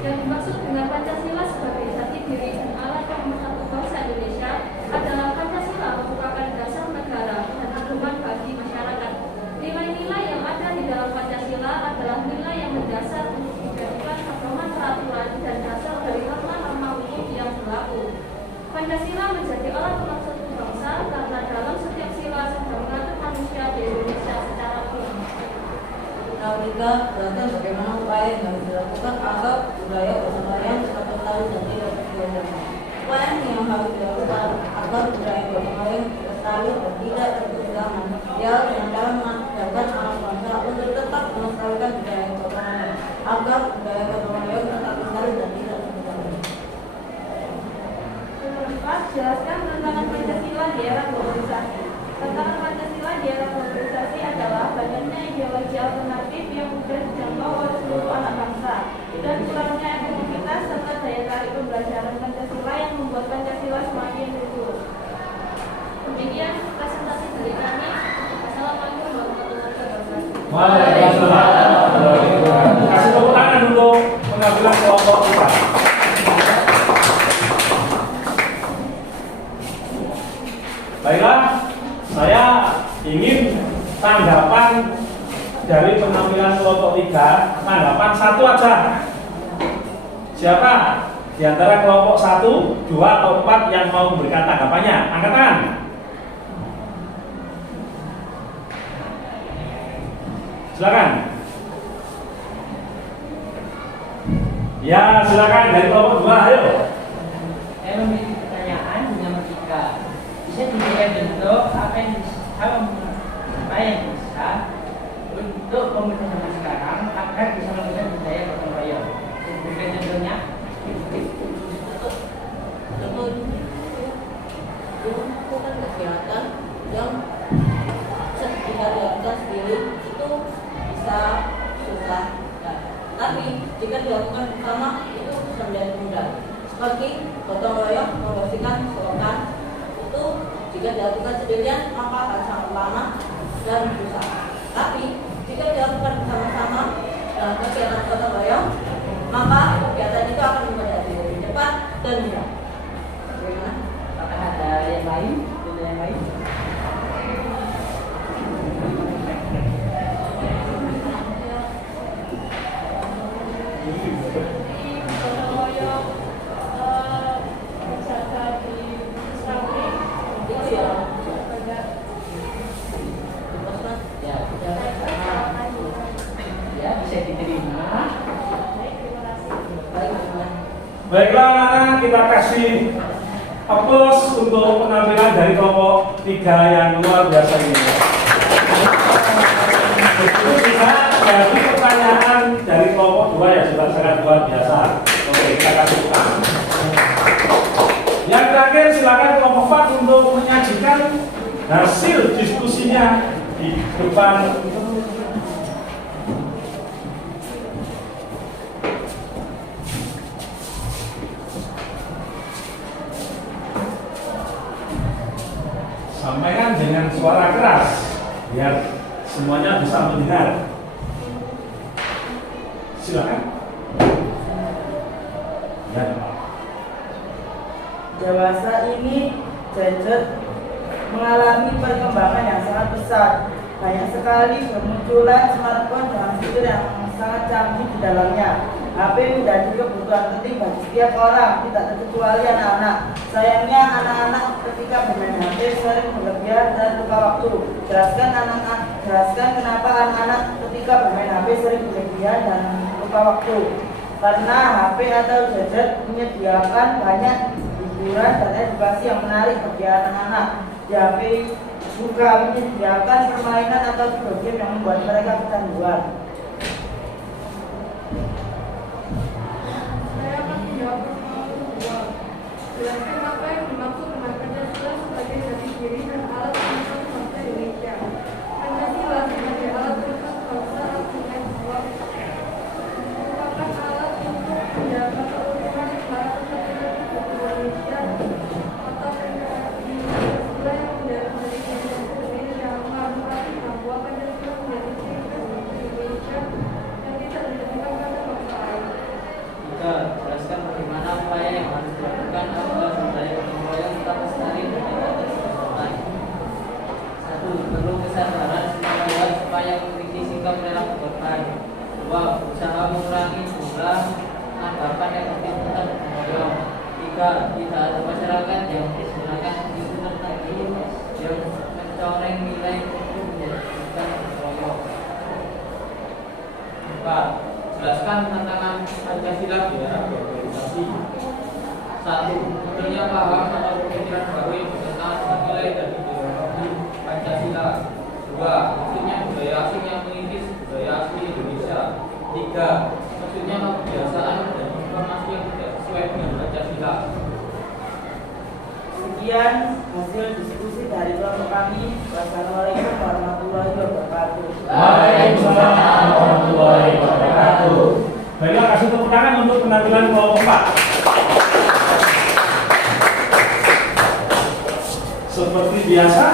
Yang dimaksud dengan Pancasila sebagai jati diri dan alat pemersatu bangsa Indonesia adalah Pancasila merupakan dasar negara dan pedoman bagi masyarakat. Nilai-nilai yang ada di dalam Pancasila adalah nilai yang mendasar untuk dijadikan pedoman peraturan dan dasar dari norma-norma hukum yang berlaku. Pancasila menjadi alat pemersatu bangsa karena dalam setiap sila sudah mengatur manusia di Indonesia secara umum. Tahun 3 berarti bagaimana upaya yang harus dilakukan agar budaya gotong royong tetap lestari dan tidak terhilang. Upaya yang harus dilakukan agar budaya gotong royong lestari dan tidak terhilang ya dengan cara mengajarkan anak bangsa untuk tetap melestarikan budaya gotong royong agar budaya gotong royong tetap lestari dan tidak terhilang. Nomor 4, jelaskan tantangan Pancasila di era globalisasi. Tantangan Pancasila di era globalisasi adalah banyaknya ideologi alternatif yang mudah dijangkau oleh seluruh anak bangsa dan kurangnya efektivitas serta daya tarik pembelajaran Pancasila yang membuat Pancasila semakin luntur. Demikian presentasi dari kami. Assalamualaikum warahmatullahi wabarakatuh. Waalaikumsalam warahmatullahi wabarakatuh. Kasih tepuk tangan untuk pengambilan kelompok kita. Baiklah, saya ingin tanggapan dari penampilan kelompok 3, tanggapan 1 aja. Siapa di antara kelompok 1, 2, atau 4 yang mau memberikan tanggapannya? Angkat tangan. Silakan. Ya, silakan dari kelompok 2, ayo. Saya memiliki pertanyaan nomor 3. Bisa diberikan bentuk apa yang bisa untuk pemerintah zaman sekarang agar bisa melakukan budaya gotong royong. Diberikan contohnya. Melakukan kegiatan yang jika dilakukan sendiri itu bisa susah, tapi jika dilakukan bersama itu bisa menjadi mudah. Seperti gotong royong membersihkan selokan itu jika dilakukan sendirian maka akan sangat lama dan susah. Tapi jika dilakukan bersama-sama dalam kegiatan gotong royong maka kegiatan itu akan menjadi lebih cepat dan mudah. Bagaimana? Apakah ada yang lain? Ada yang lain? Baiklah, anak-anak, kita kasih aplaus untuk penampilan dari kelompok 3 yang luar biasa ini. Itu bisa jadi pertanyaan dari kelompok 2 ya sudah sangat luar biasa. Oke, kita kasih tepuk. Yang terakhir silakan kelompok 4 untuk menyajikan hasil diskusinya di depan. Sampaikan dengan suara keras biar semuanya bisa mendengar. Silakan. Ya. dewasa ini gadget mengalami perkembangan yang sangat pesat. Banyak sekali bermunculan smartphone dengan fitur yang sangat canggih di dalamnya. HP menjadi kebutuhan penting bagi setiap orang, tidak terkecuali anak-anak. Sayangnya anak-anak ketika bermain HP sering berlebihan dan lupa waktu. Jelaskan kenapa anak-anak ketika bermain HP sering berlebihan dan lupa waktu. Karena HP atau gadget menyediakan banyak hiburan dan edukasi yang menarik bagi anak-anak. Di HP juga menyediakan permainan atau video game yang membuat mereka kecanduan. Saya akan menjawab pertanyaan kedua. Jelaskan apa yang dimaksud dengan Pancasila sebagai jati diri dan alat pemersatu bangsa Indonesia. Pancasila sebagai alat pemersatu bangsa artinya bahwa merupakan alat untuk menjaga keutuhan negara kesatuan Indonesia atau Pancasila yang menjadi Indonesia mengarti bahwa Pancasila menjadi ciri khas Indonesia yang tidak ditentukan pada bangsa lain. Jelaskan bagaimana upaya yang harus dilakukan agar budaya gotong royong tetap lestari dan tidak terselesaikan. 1. Perlu kesadaran semua pihak supaya memiliki sikap rela korban. 2. Berusaha mengurangi jumlah anggapan negatif tentang gotong royong. 3. Tidak ada masyarakat yang menggunakan isu tadi yang mencoreng nilai untuk menjadikan gotong royong. 4. Jelaskan tantangan Pancasila di era globalisasi. 1. Munculnya paham atau pemikiran baru yang bertentangan dengan nilai dan ideologi Pancasila. 2. Maksudnya budaya asing yang mengikis budaya asli Indonesia. 3. Maksudnya kebiasaan dan informasi yang tidak sesuai dengan Pancasila. Sekian hasil diskusi dari kelompok kami. Wassalamualaikum warahmatullahi wabarakatuh. Waalaikumsalam warahmatullahi wabarakatuh. Baiklah, kasih tepuk tangan untuk penampilan kelompok 4. Seperti biasa,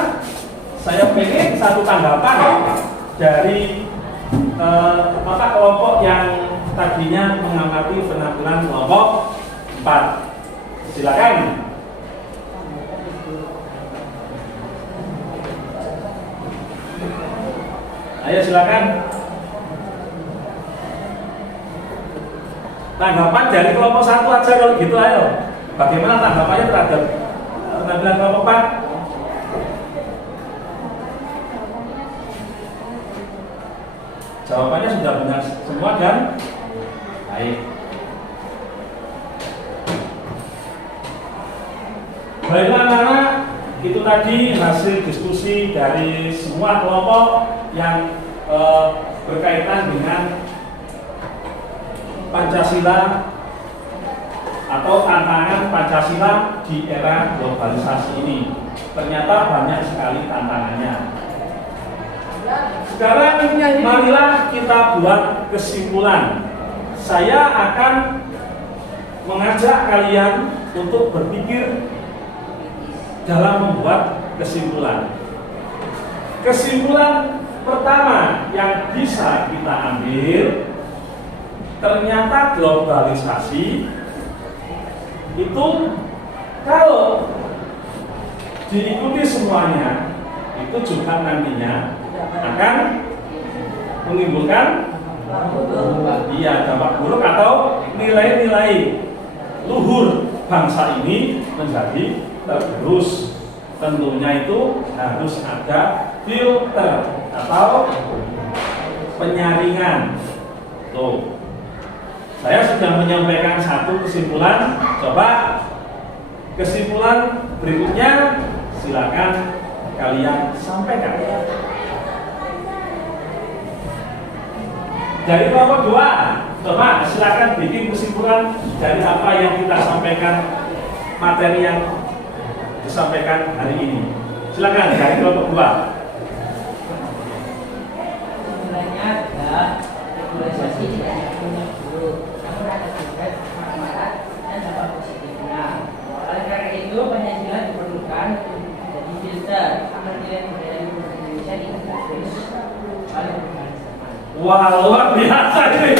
saya pengen satu tanggapan dari kelompok yang tadinya mengamati penampilan kelompok 4. Silakan. Ayo silakan. Tanggapan dari kelompok 1 aja kalau gitu, ayo. Bagaimana tanggapannya terhadap penampilan kelompok 4? Jawabannya sudah benar semua dan baik. Baiklah anak-anak, itu tadi hasil diskusi dari semua kelompok yang berkaitan dengan Pancasila atau tantangan Pancasila di era globalisasi ini. Ternyata banyak sekali tantangannya. Sekarang marilah kita buat kesimpulan. Saya akan mengajak kalian untuk berpikir dalam membuat kesimpulan. Kesimpulan pertama yang bisa kita ambil, ternyata globalisasi itu kalau diikuti semuanya itu juga nantinya akan menimbulkan dampak buruk atau nilai-nilai luhur bangsa ini menjadi tergerus. Tentunya itu harus ada filter atau penyaringan. Tuh, saya sudah menyampaikan satu kesimpulan. Coba kesimpulan berikutnya silakan kalian sampaikan. Dari kelompok 2, coba silakan bikin kesimpulan dari apa yang kita sampaikan, materi yang disampaikan hari ini. Silakan dari kelompok 2. Sebenarnya adalah globalisasi tidak hanya punya buruk, namun ada juga manfaat dan dampak positifnya. Oleh karena itu, Pancasila diperlukan untuk menjadi filter agar nilai-nilai Indonesia diinterus oleh berbagai zaman. Wah, luar biasa ini.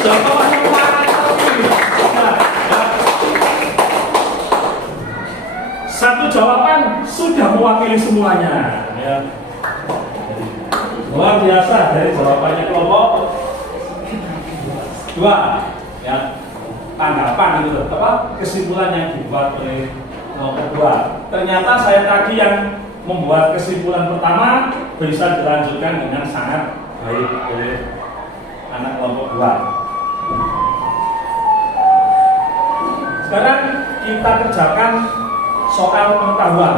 Contohnya mana ini? Satu jawaban sudah mewakili semuanya. Ya. Luar biasa dari jawabannya kelompok 2. Ya, tanggapan itu apa? Kesimpulan yang dibuat oleh kelompok 2. Ternyata saya tadi yang membuat kesimpulan pertama bisa dilanjutkan dengan sangat baik oleh anak kelompok 2. Sekarang kita kerjakan soal pengetahuan.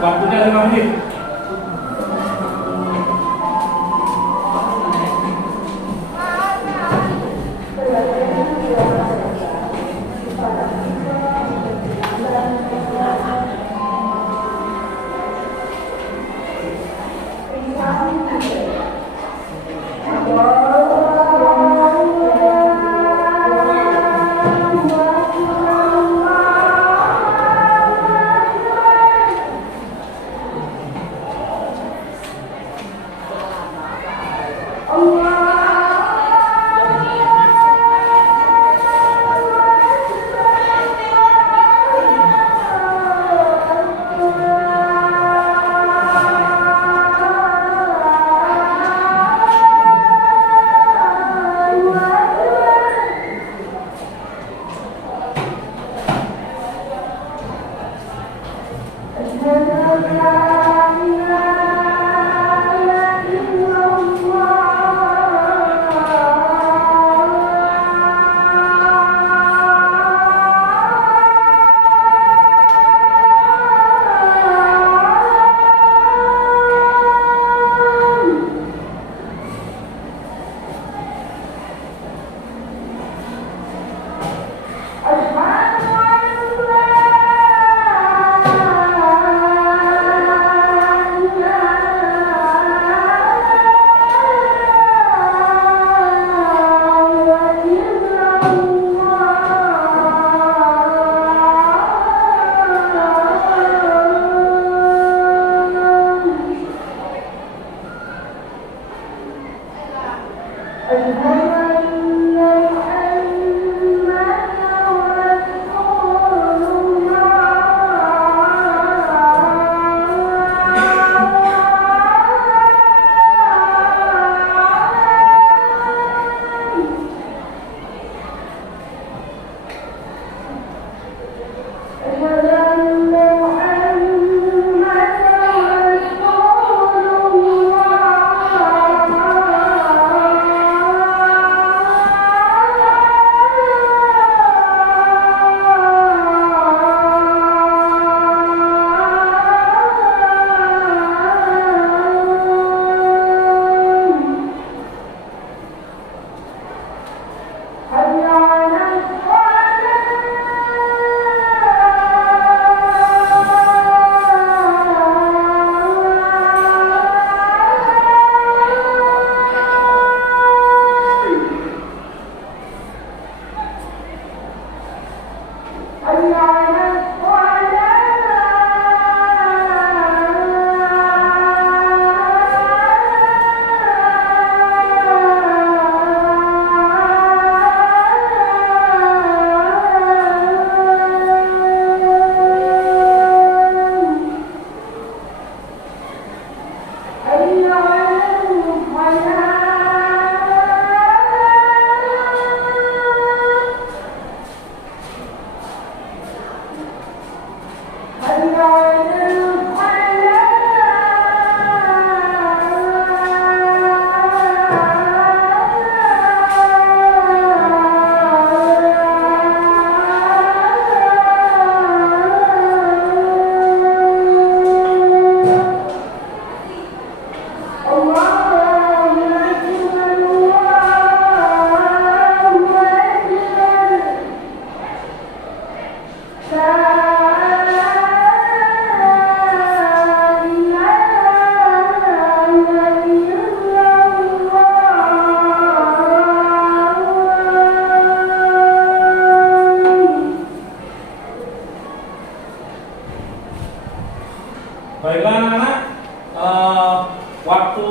Waktunya 5 menit. waktu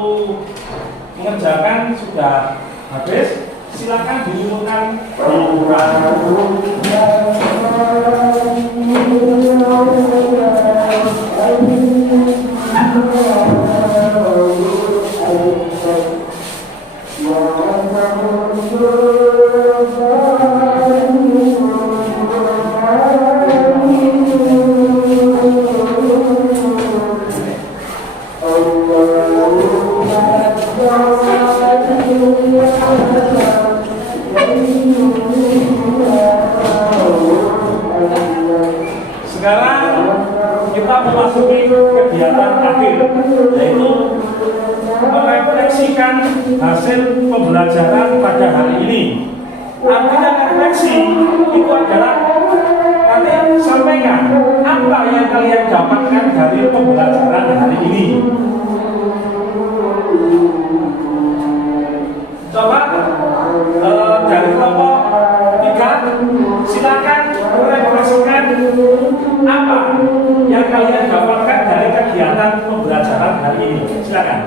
mengerjakan sudah habis, silakan diumumkan di lurah. Sekarang kita memasuki kegiatan akhir, yaitu merefleksikan hasil pembelajaran pada hari ini. Artinya refleksi itu adalah nanti sampaikan apa yang kalian dapatkan dari pembelajaran hari ini. Coba dari kelompok 3 silakan merefleksikan apa yang kalian dapatkan dari kegiatan pembelajaran hari ini. Silakan.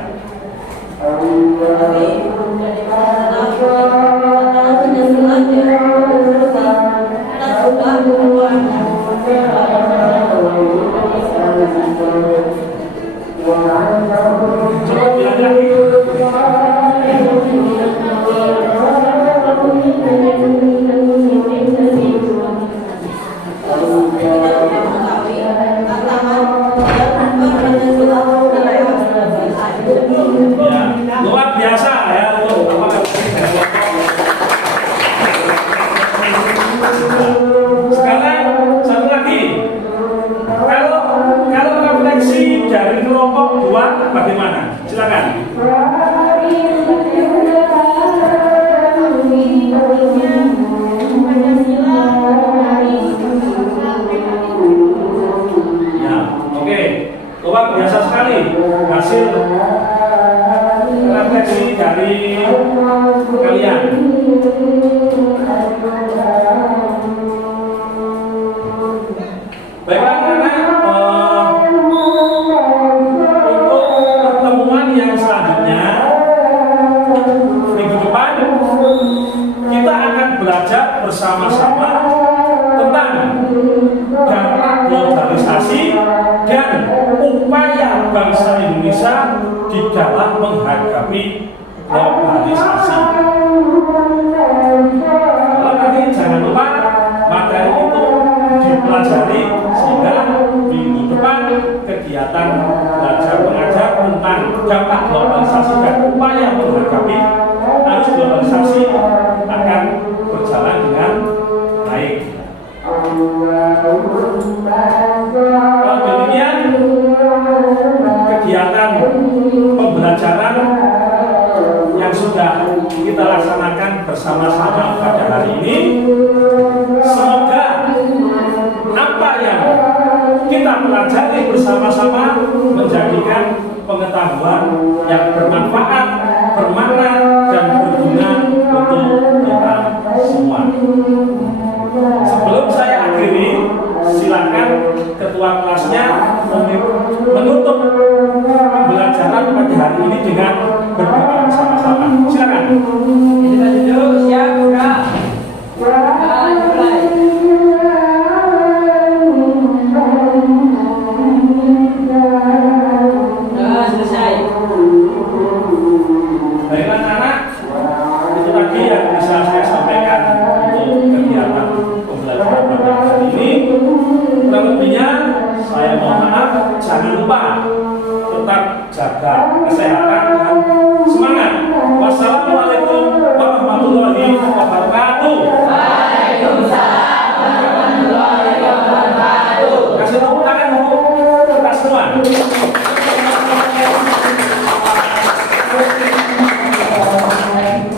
Coba bilang lagi. Ya, luar biasa ya untuk sekarang satu lagi. Kalau refleksi dari kelompok 2 bagaimana? Silakan. Ya, oke. Luar biasa sekali hasil refleksi dari kalian. Baiklah anak-anak, untuk pertemuan yang selanjutnya minggu depan kita akan belajar bersama-sama tentang dampak globalisasi dan upaya bangsa Indonesia di dalam menghadapi globalisasi. Kalau nanti jangan lupa materi itu dipelajari sehingga minggu depan kegiatan belajar mengajar tentang dampak globalisasi dan upaya menghadapi arus globalisasi akan berjalan dengan baik. Kalau demikian kegiatan pembelajaran yang sudah kita laksanakan bersama-sama pada hari ini, semoga apa yang kita pelajari bersama-sama